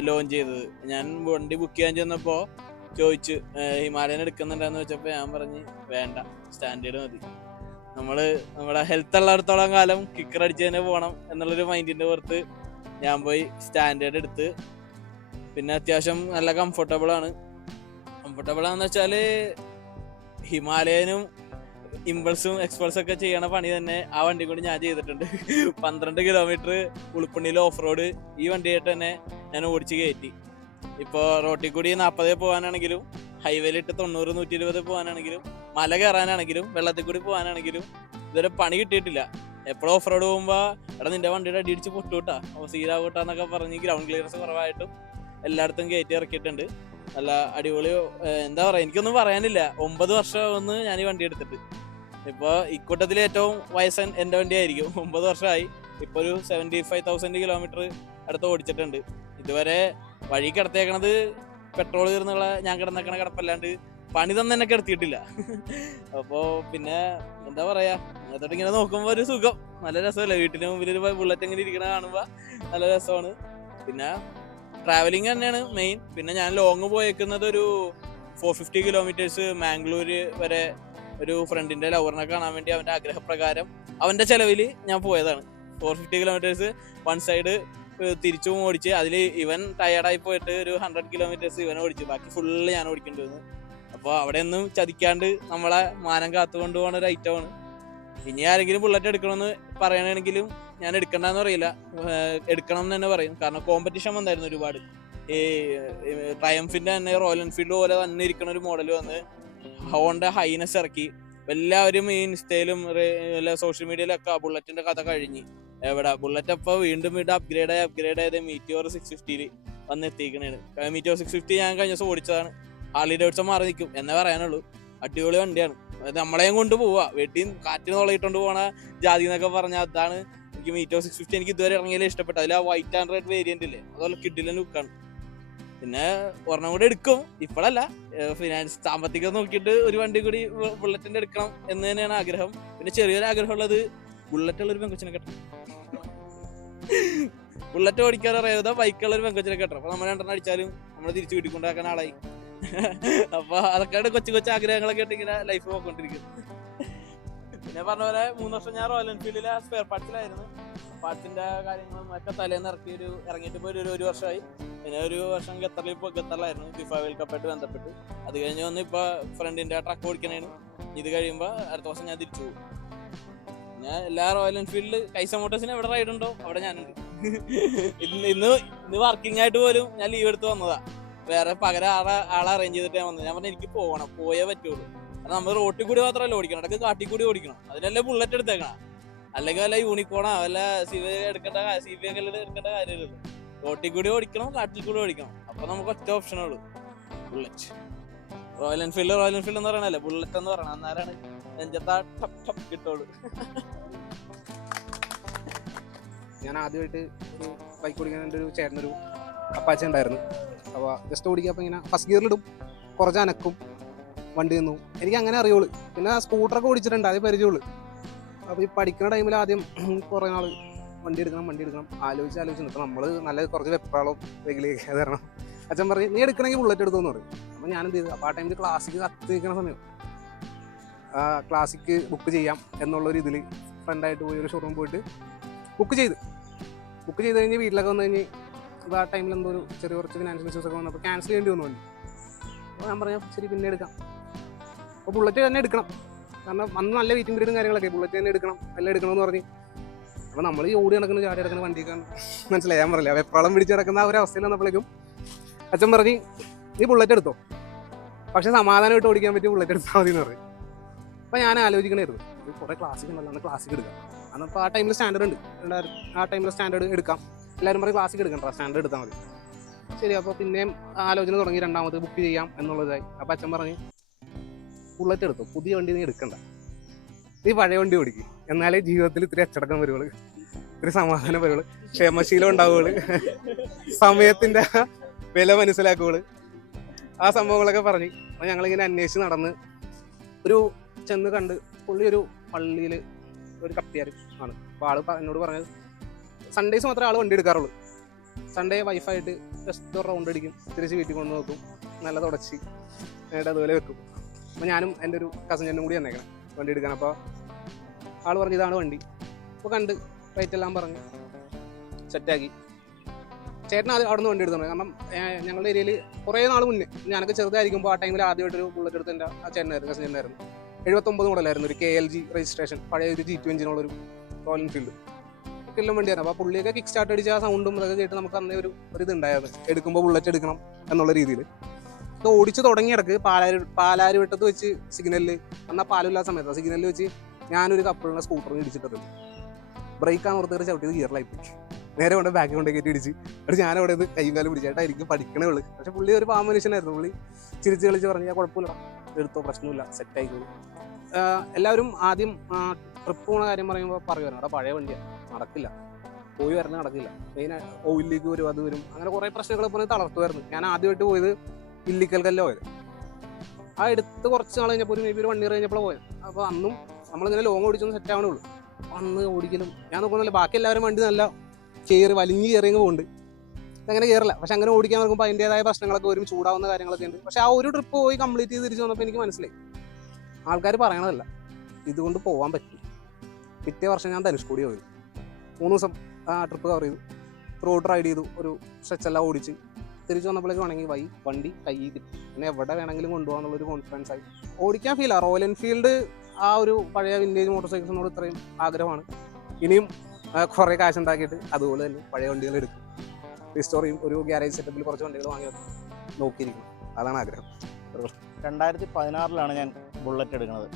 ലോഞ്ച് ചെയ്തത്. ഞാൻ വണ്ടി ബുക്ക് ചെയ്യാൻ ചെന്നപ്പോൾ ചോദിച്ചു ഹിമാലയൻ എടുക്കുന്നുണ്ടെന്ന് വെച്ചപ്പോൾ ഞാൻ പറഞ്ഞ് വേണ്ട, സ്റ്റാൻഡേർഡ് മതി. നമ്മുടെ ഹെൽത്ത് ഉള്ളിടത്തോളം കാലം കിക്കർ അടിച്ച് തന്നെ പോകണം എന്നുള്ളൊരു മൈൻഡിന്റെ പുറത്ത് ഞാൻ പോയി സ്റ്റാൻഡേർഡ് എടുത്ത്. പിന്നെ അത്യാവശ്യം നല്ല കംഫർട്ടബിളാന്ന് വെച്ചാല് ഹിമാലയനും ഇമ്പൾസും എക്സ്പൾസും ഒക്കെ ചെയ്യണ പണി തന്നെ ആ വണ്ടി കൊണ്ട് ഞാൻ ചെയ്തിട്ടുണ്ട്. 12 കിലോമീറ്റർ ഉളുപ്പണ്ണിയിൽ ഓഫ് റോഡ് ഈ വണ്ടിയായിട്ട് തന്നെ ഞാൻ ഓടിച്ച് കയറ്റി. ഇപ്പോൾ റോട്ടിൽ കൂടി 40 പോകാനാണെങ്കിലും ഹൈവേയിലിട്ട് 90, 120 പോകാനാണെങ്കിലും മല കയറാനാണെങ്കിലും വെള്ളത്തിൽ കൂടി പോകാനാണെങ്കിലും ഇതുവരെ പണി കിട്ടിയിട്ടില്ല. എപ്പോഴും ഓഫ് റോഡ് പോകുമ്പോൾ എടാ നിന്റെ വണ്ടിയുടെ അടിയിടിച്ച് പൊട്ടുകൂട്ടാ, സീരാകൂട്ടാന്നൊക്കെ പറഞ്ഞ് ഗ്രൗണ്ട് ക്ലിയറൻസ് കുറവായിട്ടും എല്ലായിടത്തും കയറ്റി ഇറക്കിയിട്ടുണ്ട്. നല്ല അടിപൊളി. എന്താ പറയുക, എനിക്കൊന്നും പറയാനില്ല. 9 വർഷമാകുന്നു ഞാൻ ഈ വണ്ടി എടുത്തിട്ട്. ഇപ്പോൾ ഇക്കൂട്ടത്തിൽ ഏറ്റവും വയസ്സൻ എൻ്റെ വണ്ടിയായിരിക്കും. 9 വർഷമായി. ഇപ്പോൾ ഒരു 75,000 കിലോമീറ്റർ അടുത്ത് ഓടിച്ചിട്ടുണ്ട്. ഇതുവരെ വഴി കിടത്തേക്കണത് പെട്രോൾ തീർന്നുള്ള ഞാൻ കിടന്നേക്കണ കിടപ്പല്ലാണ്ട് പണി തന്നെ എന്നെ കിടത്തിയിട്ടില്ല. അപ്പോൾ പിന്നെ എന്താ പറയാ, എന്നിട്ട് ഇങ്ങനെ നോക്കുമ്പോൾ ഒരു സുഖം, നല്ല രസമല്ലേ വീട്ടിന് മുമ്പിൽ ഒരു ബുള്ളറ്റ് ഇങ്ങനെ ഇരിക്കണ കാണുമ്പോൾ നല്ല രസമാണ്. പിന്നെ ട്രാവലിംഗ് തന്നെയാണ് മെയിൻ. പിന്നെ ഞാൻ ലോങ് പോയേക്കുന്നത് ഒരു 450 കിലോമീറ്റേഴ്സ് മാംഗ്ലൂർ വരെ ഒരു ഫ്രണ്ടിന്റെ ലവറിനെ കാണാൻ വേണ്ടി അവന്റെ ആഗ്രഹപ്രകാരം അവന്റെ ചെലവിൽ ഞാൻ പോയതാണ്. 450 കിലോമീറ്റേഴ്സ് വൺ സൈഡ് തിരിച്ചും ഓടിച്ച്, അതിൽ ഇവൻ ടയർഡായി പോയിട്ട് ഒരു 100 കിലോമീറ്റേഴ്സ് ഇവൻ ഓടിച്ചു, ബാക്കി ഫുള്ള് ഞാൻ ഓടിക്കേണ്ടി വന്നു. അപ്പോൾ അവിടെ ഒന്നും ചതിക്കാണ്ട് നമ്മളെ മാനം കാത്തുകൊണ്ട് പോകുന്ന ഒരു ഐറ്റമാണ്. ഇനി ആരെങ്കിലും ബുള്ളറ്റ് എടുക്കണമെന്ന് പറയണമെങ്കിലും ഞാൻ എടുക്കണ്ടെന്ന് പറയില്ല, എടുക്കണം എന്ന് തന്നെ പറയും. കാരണം കോമ്പറ്റീഷൻ വന്നായിരുന്നു ഒരുപാട്. ഈ ട്രയംഫിന്റെ തന്നെ റോയൽ എൻഫീൽഡ് പോലെ തന്നെ ഇരിക്കുന്ന ഒരു മോഡൽ വന്ന് ഹോണ്ട ഹൈനസ് ഇറക്കി. എല്ലാവരും ഈ ഇൻസ്റ്റയിലും സോഷ്യൽ മീഡിയയിലൊക്കെ ബുള്ളറ്റിന്റെ കഥ കഴിഞ്ഞ് എവിടെ ബുള്ളറ്റ് അപ്പോൾ വീണ്ടും അപ്ഗ്രേഡ് ആയത് മീറ്റിയോർ 650 വന്ന് എത്തിക്കണേണ്. മീറ്റിയോർ 650 ഞാൻ കഴിഞ്ഞ ദിവസം ഓടിച്ചതാണ്. ഹാർലി ഡേവിഡ്സൺ മാറി നിൽക്കും എന്നേ പറയാനുള്ളൂ. അടിപൊളി വണ്ടിയാണ്. നമ്മളെയും കൊണ്ട് പോവാ, വീട്ടിൽ കാറ്റിന് തുളയിട്ടുകൊണ്ട് പോണ ജാതി എന്നൊക്കെ പറഞ്ഞാൽ അതാണ് എനിക്ക് മീറ്റിയോർ 650 എനിക്ക് ഇതുവരെ ഇറങ്ങിയാലേ ഇഷ്ടപ്പെട്ടു. അതിൽ ആ വൈറ്റ് ആൻഡ് റെഡ് വേരിയന്റ് ഇല്ലേ, അതുപോലെ കിഡിലെ ലുക്കാണ്. പിന്നെ ഒരെണ്ണം കൂടി എടുക്കും, ഇപ്പോഴല്ല, ഫിനാൻസ് സാമ്പത്തികം നോക്കിയിട്ട് ഒരു വണ്ടി കൂടി ബുള്ളറ്റിന്റെ എടുക്കണം എന്ന് തന്നെയാണ് ആഗ്രഹം. പിന്നെ ചെറിയൊരു ആഗ്രഹം ഉള്ളത് ബുള്ളറ്റ് ഉള്ളൊരു പെങ്കൊച്ചിനെ കെട്ടണം. ബുള്ളറ്റ് ഓടിക്കാൻ അറിയാവുന്ന ബൈക്കുള്ള ഒരു പെങ്കൊച്ചിനെ കെട്ടണം. അപ്പൊ നമ്മൾ രണ്ടെണ്ണം അടിച്ചാലും നമ്മൾ തിരിച്ചു വീട്ടിൽ കൊണ്ടാക്കാൻ ആളായി. അപ്പൊ അതൊക്കെയാണ് കൊച്ചു കൊച്ചു ആഗ്രഹങ്ങളൊക്കെ ആയിട്ട് ഇങ്ങനെ ലൈഫ് പോയിക്കൊണ്ടിരിക്കും. പിന്നെ പറഞ്ഞ പോലെ 3 വർഷം ഞാൻ റോയൽ എൻഫീൽഡിലെ സ്പെയർ പാർട്സിലായിരുന്നു. പാർട്സിന്റെ കാര്യങ്ങളും ഒക്കെ തലേന്ന് ഇറങ്ങിയിട്ട് പോയി ഒരു വർഷമായി. പിന്നെ ഒരു വർഷം ഖത്തറിലായിരുന്നു ഫിഫ വേൾഡ് കപ്പായിട്ട് ബന്ധപ്പെട്ട്. അത് കഴിഞ്ഞ് വന്ന് ഇപ്പൊ ഫ്രണ്ടിന്റെ ട്രക്ക് ഓടിക്കണേന്. ഇത് കഴിയുമ്പോ അടുത്ത വർഷം ഞാൻ തിരിച്ചു പോകും. പിന്നെ എല്ലാ റോയൽ എൻഫീൽഡ് കൈസ മോട്ടോഴ്സിന് എവിടെ റൈഡ് ഉണ്ടോ അവിടെ ഞാനുണ്ട്. ഇന്ന് വർക്കിംഗ് ആയിട്ട് പോലും ഞാൻ ലീവ് എടുത്ത് വന്നതാ. വേറെ പകരം ആളെ അറേഞ്ച് ചെയ്തിട്ട് ഞാൻ വന്നത്. ഞാൻ പറഞ്ഞാൽ എനിക്ക് പോകണം, പോയേ പറ്റുള്ളൂ. കാരണം നമ്മൾ റോട്ടിൽ കൂടി മാത്രമല്ല ഓടിക്കണം, ഇടയ്ക്ക് കാട്ടിൽ കൂടി ഓടിക്കണം. അതിനല്ലേ ബുള്ളറ്റ് എടുത്തേക്കണം. അല്ലെങ്കിൽ വല്ല യൂണിക്കോണോ വല്ല സിവി എടുക്കേണ്ട കാര്യമില്ലല്ലോ. റോട്ടിൽ കൂടി ഓടിക്കണം, കാട്ടിൽ കൂടി ഓടിക്കണം. അപ്പൊ നമുക്ക് ഒറ്റ ഓപ്ഷനുള്ളൂ ബുള്ളറ്റ്. റോയൽ എൻഫീൽഡ് എന്ന് പറയണല്ലേ ബുള്ളറ്റ് എന്ന് പറയണം. അന്നേരമാണ് നെഞ്ചത്താ ടപ് ടപ് കിട്ടുള്ളൂ. ഞാൻ ആദ്യമായിട്ട് ഒരു ബൈക്ക് ഓടിക്കാൻ എൻ്റെ ഒരു ചേട്ടനൊരു അപ്പാച്ച ഉണ്ടായിരുന്നു. അപ്പോൾ ജസ്റ്റ് ഓടിക്കുക, ഇങ്ങനെ ഫസ്റ്റ് ഗിയറിലിടും, കുറച്ച് അനക്കും, വണ്ടി നിന്നു. എനിക്ക് അങ്ങനെ അറിയുള്ളൂ. പിന്നെ സ്കൂട്ടറൊക്കെ ഓടിച്ചിട്ടുണ്ട്, അത് പരിചയമുള്ളൂ. അപ്പോൾ ഈ പഠിക്കുന്ന ടൈമിൽ ആദ്യം കുറേ നാൾ വണ്ടി എടുക്കണം ആലോചിച്ച് നിൽക്കും. നമ്മൾ നല്ല കുറച്ച് വെപ്രാളവും വെയിലേക്ക് തരണം. അച്ഛൻ പറയും നീ എടുക്കണമെങ്കിൽ ബുള്ളറ്റ് എടുത്തോന്ന് പറയും. അപ്പോൾ ഞാൻ എന്ത് ചെയ്തു, അപ്പോൾ ആ ടൈമിൽ ക്ലാസിക്ക് കത്തി നിൽക്കുന്ന സമയം ക്ലാസിക്ക് ബുക്ക് ചെയ്യാം എന്നുള്ളൊരു ഇതിൽ ഫ്രണ്ടായിട്ട് പോയി ഒരു ഷോറൂം പോയിട്ട് ബുക്ക് ചെയ്ത് കഴിഞ്ഞ് വീട്ടിലൊക്കെ വന്നു കഴിഞ്ഞ് ആ ടൈമിൽ എന്തോ ഒരു കുറച്ച് ഫിനാൻഷ്യൽ ഇഷ്യൂസ് ഒക്കെ വന്നപ്പോൾ ക്യാൻസൽ ചെയ്യേണ്ടി വന്നു വണ്ടി. അപ്പോൾ ഞാൻ പറഞ്ഞു ശരി പിന്നെ എടുക്കാം. അപ്പോൾ ബുള്ളറ്റ് തന്നെ എടുക്കണം, കാരണം അന്ന് നല്ല വെയിറ്റിംഗ് പീരീഡും കാര്യങ്ങളൊക്കെ, ബുള്ളറ്റ് തന്നെ എടുക്കണം, എല്ലാം എടുക്കണമെന്ന് പറഞ്ഞ്. അപ്പോൾ നമ്മൾ ഈ ഓടി നടക്കുന്ന ചാടി നടക്കുന്ന വണ്ടിയൊക്കെ മനസ്സിലായി. ഞാൻ പറഞ്ഞില്ല വെപ്രാളം പിടിച്ച് കിടക്കുന്ന ആ ഒരു അവസ്ഥയിൽ വന്നപ്പോഴേക്കും അച്ഛൻ പറഞ്ഞ് നീ ബുള്ളറ്റ് എടുത്തോ, പക്ഷെ സമാധാനമായിട്ട് ഓടിക്കാൻ പറ്റിയ ബുള്ളറ്റ് എടുത്താൽ മതി എന്ന് പറയും. അപ്പോൾ ഞാൻ ആലോചിക്കണമായിരുന്നു കുറേ ക്ലാസിക് ഉണ്ടല്ലോ, ക്ലാസിക് എടുക്കാം. അന്നപ്പോൾ ആ ടൈമിൽ സ്റ്റാൻഡേർഡ് ഉണ്ട്, ആ ടൈമിൽ സ്റ്റാൻഡേർഡ് എടുക്കാം. എല്ലാവരും പറയും ക്ലാസിക് എടുക്കണ്ട, സ്റ്റാൻഡേർഡ് എടുത്താൽ മതി. ശരി, അപ്പോൾ പിന്നെയും ആലോചന തുടങ്ങി, രണ്ടാമത് ബുക്ക് ചെയ്യാം എന്നുള്ളതായി. അപ്പോൾ അച്ഛൻ പറഞ്ഞ് ബുള്ളറ്റ് എടുത്തോ, പുതിയ വണ്ടി നീ എടുക്കണ്ട, നീ പഴയ വണ്ടി ഓടിക്കും, എന്നാലേ ജീവിതത്തിൽ ഇത്തിരി അച്ചടക്കം വരുവുള്ളൂ, ഇത്തിരി സമാധാനം വരുവുള്ളൂ, ക്ഷമശീലം ഉണ്ടാവുള്ളൂ, സമയത്തിൻ്റെ വില മനസ്സിലാക്കുള്ളൂ. ആ സംഭവങ്ങളൊക്കെ പറഞ്ഞ് അപ്പോൾ ഞങ്ങളിങ്ങനെ അന്വേഷിച്ച് നടന്ന് ഒരു ചെന്ന് കണ്ട് പുള്ളി ഒരു പള്ളിയിൽ ഒരു കപ്പ്യാർ ആണ്. അപ്പോൾ ആൾ എന്നോട് പറഞ്ഞത് സൺഡേസ് മാത്രമേ ആൾ വണ്ടി എടുക്കാറുള്ളൂ. സൺഡേ വൈഫായിട്ട് ജസ്റ്റ് ഒരു റൗണ്ട് അടിക്കും, തിരിച്ച് വീട്ടിൽ കൊണ്ട് നോക്കും, നല്ല തുടച്ച് എന്നിട്ട് അതുപോലെ വെക്കും. അപ്പോൾ ഞാനും എൻ്റെ ഒരു കസിൻ ചേട്ടനും കൂടി വന്നേക്കണം വണ്ടി എടുക്കാൻ. അപ്പോൾ ആൾ പറഞ്ഞു ഇതാണ് വണ്ടി. അപ്പോൾ കണ്ട് റേറ്റ് എല്ലാം പറഞ്ഞ് സെറ്റാക്കി. ചേട്ടൻ അവിടെ നിന്ന് വണ്ടി എടുത്തു. കാരണം ഞങ്ങളുടെ ഏരിയയിൽ കുറേ നാൾ മുന്നേ ഞാനൊക്കെ ചെറുതായിരിക്കുമ്പോൾ ആ ടൈമിൽ ആദ്യമായിട്ടൊരു ബുള്ളറ്റ് എടുത്ത് എൻ്റെ ആ ചേട്ടനായിരുന്നു, കസിൻ ചേട്ടനായിരുന്നു. 79 മോഡലായിരുന്നു, ഒരു KLG രജിസ്ട്രേഷൻ, പഴയ ഒരു G2 എഞ്ചിനുള്ളൊരു റോയൽ എൻഫീൽഡ് കില്ലും വണ്ടിയായിരുന്നു. അപ്പോൾ പുള്ളിയൊക്കെ കിക്ക് സ്റ്റാർട്ട് അടിച്ച ആ സൗണ്ടും അതൊക്കെ കേട്ട് നമുക്ക് അന്നേ ഒരു ഇതുണ്ടായിരുന്നു, എടുക്കുമ്പോൾ ബുള്ളറ്റ് എടുക്കണം എന്നുള്ള രീതിയിൽ. ഇത് ഓടിച്ച് തുടങ്ങിയിടക്ക് പാലാരിവട്ടത്ത് വെച്ച് സിഗ്നലിൽ, എന്നാൽ പാലില്ലാത്ത സമയത്ത് സിഗ്നലിൽ വെച്ച് ഞാനൊരു കപ്പിളിനെ സ്കൂട്ടറിന് ഇടിച്ചിട്ടുണ്ട്. ബ്രേക്കാണ് ഓർത്ത് ചവിട്ടിയത് ഗിയറിലായി പോയി, നേരെ കൊണ്ട് ബാക്കി കൊണ്ട് കയറ്റി ഇടിച്ച്. എന്നിട്ട് ഞാൻ അവിടെ നിന്ന് കൈയും കാലം പിടിച്ചായിട്ടായിരിക്കും പഠിക്കണേ ഉള്ളൂ. പക്ഷെ പുള്ളി ഒരു പാവ മനുഷ്യനായിരുന്നു. പുള്ളി ചിരിച്ച് കളിച്ച് പറഞ്ഞാൽ കുഴപ്പമില്ല, എടുത്തോ, പ്രശ്നമില്ല, സെറ്റായിക്കോളൂ. എല്ലാവരും ആദ്യം ട്രിപ്പ് പോകുന്ന കാര്യം പറയുമ്പോൾ പറയുമായിരുന്നു അവിടെ പഴയ വണ്ടിയാണ്, നടക്കില്ല, പോയി വരണ നടക്കില്ല, മെയിൻ ഓയിൽ ലീക്ക് വരും, അത് വരും, അങ്ങനെ കുറേ പ്രശ്നങ്ങൾ പറഞ്ഞ് തളർത്തുമായിരുന്നു. ഞാൻ ആദ്യമായിട്ട് പോയത് ഇല്ലിക്കൽ കല്ല പോയത്. ആ എടുത്ത് കുറച്ച് നാൾ കഴിഞ്ഞപ്പോൾ ഒരു മേബി ഒരു 1 year കഴിഞ്ഞപ്പോൾ പോയത്. അപ്പോൾ അന്നും നമ്മളിങ്ങനെ ലോങ് ഓടിച്ചൊന്നും സെറ്റ് ആവണേ ഉള്ളൂ. അന്ന് ഓടിക്കലും ഞാൻ നോക്കുന്നില്ല, ബാക്കി എല്ലാവരും വണ്ടി നല്ല വലിഞ്ഞ് കയറിയങ്ങ് പോകുന്നുണ്ട്. അങ്ങനെ കയറില്ല. പക്ഷെ അങ്ങനെ ഓടിക്കാൻ നോക്കുമ്പോൾ അതിൻ്റെതായ പ്രശ്നങ്ങളൊക്കെ വരും, ചൂടാവുന്ന കാര്യങ്ങളൊക്കെ ഉണ്ട്. പക്ഷെ ആ ഒരു ട്രിപ്പ് പോയി കംപ്ലീറ്റ് ചെയ്ത് തിരിച്ചു വന്നപ്പോൾ എനിക്ക് മനസ്സിലായി, ആൾക്കാർ പറയണതല്ല, ഇതുകൊണ്ട് പോകാൻ പറ്റും. പിറ്റേ വർഷം ഞാൻ ധനുഷ്കോടി പോയി 3 ദിവസം ആ ട്രിപ്പ് കവർ ചെയ്തു, റോഡ് റൈഡ് ചെയ്തു, ഒരു സ്ട്രെച്ച് എല്ലാം ഓടിച്ച് തിരിച്ചു വന്നപ്പോഴേക്ക് വേണമെങ്കിൽ വണ്ടി കയ്യിൽ കിട്ടി. പിന്നെ എവിടെ വേണമെങ്കിലും കൊണ്ടുപോകാന്നുള്ളൊരു കോൺഫിഡൻസ് ആയി. ഓടിക്കാൻ ഫീലാണ്. റോയൽ എൻഫീൽഡ് ആ ഒരു പഴയ വിൻറ്റേജ് മോട്ടോർ സൈക്കിൾസിനോട് ഇത്രയും ആഗ്രഹമാണ്. ഇനിയും കുറേ കാശ് ഉണ്ടാക്കിയിട്ട് അതുപോലെ തന്നെ പഴയ വണ്ടികൾ എടുക്കും, റീസ്റ്റോർ ചെയ്യും, ഒരു ഗ്യാരേജ് സെറ്റപ്പിൽ കുറച്ച് വണ്ടികൾ വാങ്ങി നോക്കിയിരിക്കും. അതാണ് ആഗ്രഹം. 2016 ഞാൻ ബുള്ളറ്റ് എടുക്കുന്നത്.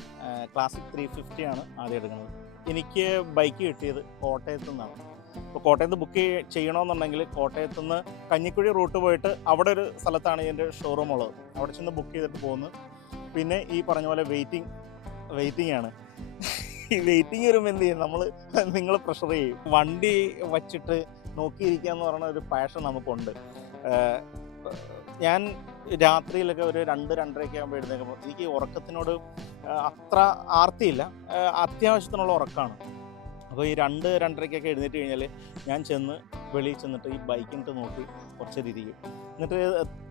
ക്ലാസിക് 350 ആണ് ആദ്യം എടുക്കുന്നത്. എനിക്ക് ബൈക്ക് കിട്ടിയത് കോട്ടയത്തു നിന്നാണ്. അപ്പോൾ കോട്ടയത്ത് ബുക്ക് ചെയ്യണമെന്നുണ്ടെങ്കിൽ കോട്ടയത്തു നിന്ന് കഞ്ഞിക്കുഴി റൂട്ട് പോയിട്ട് അവിടെ ഒരു സ്ഥലത്താണ് എൻ്റെ ഷോറൂം ഉള്ളത്. അവിടെ ചെന്ന് ബുക്ക് ചെയ്തിട്ട് പോകുന്നു. പിന്നെ ഈ പറഞ്ഞ പോലെ വെയിറ്റിംഗ് ആണ്. ഈ വെയിറ്റിംഗ് വരുമ്പോൾ എന്ത് ചെയ്യും, നിങ്ങൾ പ്രഷർ ചെയ്യും. വണ്ടി വച്ചിട്ട് നോക്കിയിരിക്കുക എന്ന് പറയുന്ന ഒരു പാഷൻ നമുക്കുണ്ട്. ഞാൻ രാത്രിയിലൊക്കെ ഒരു 2-2:30 ആകുമ്പോൾ എഴുന്നേൽക്കുമ്പോൾ എനിക്ക് ഉറക്കത്തിനോട് അത്ര ആർത്തിയില്ല, അത്യാവശ്യത്തിനുള്ള ഉറക്കമാണ്. അപ്പോൾ ഈ 2-2:30 എഴുന്നേറ്റ് കഴിഞ്ഞാൽ ഞാൻ വെളിയിൽ ചെന്നിട്ട് ഈ ബൈക്കിട്ട് നോക്കി കുറച്ചേരം ഇരിക്കും. എന്നിട്ട്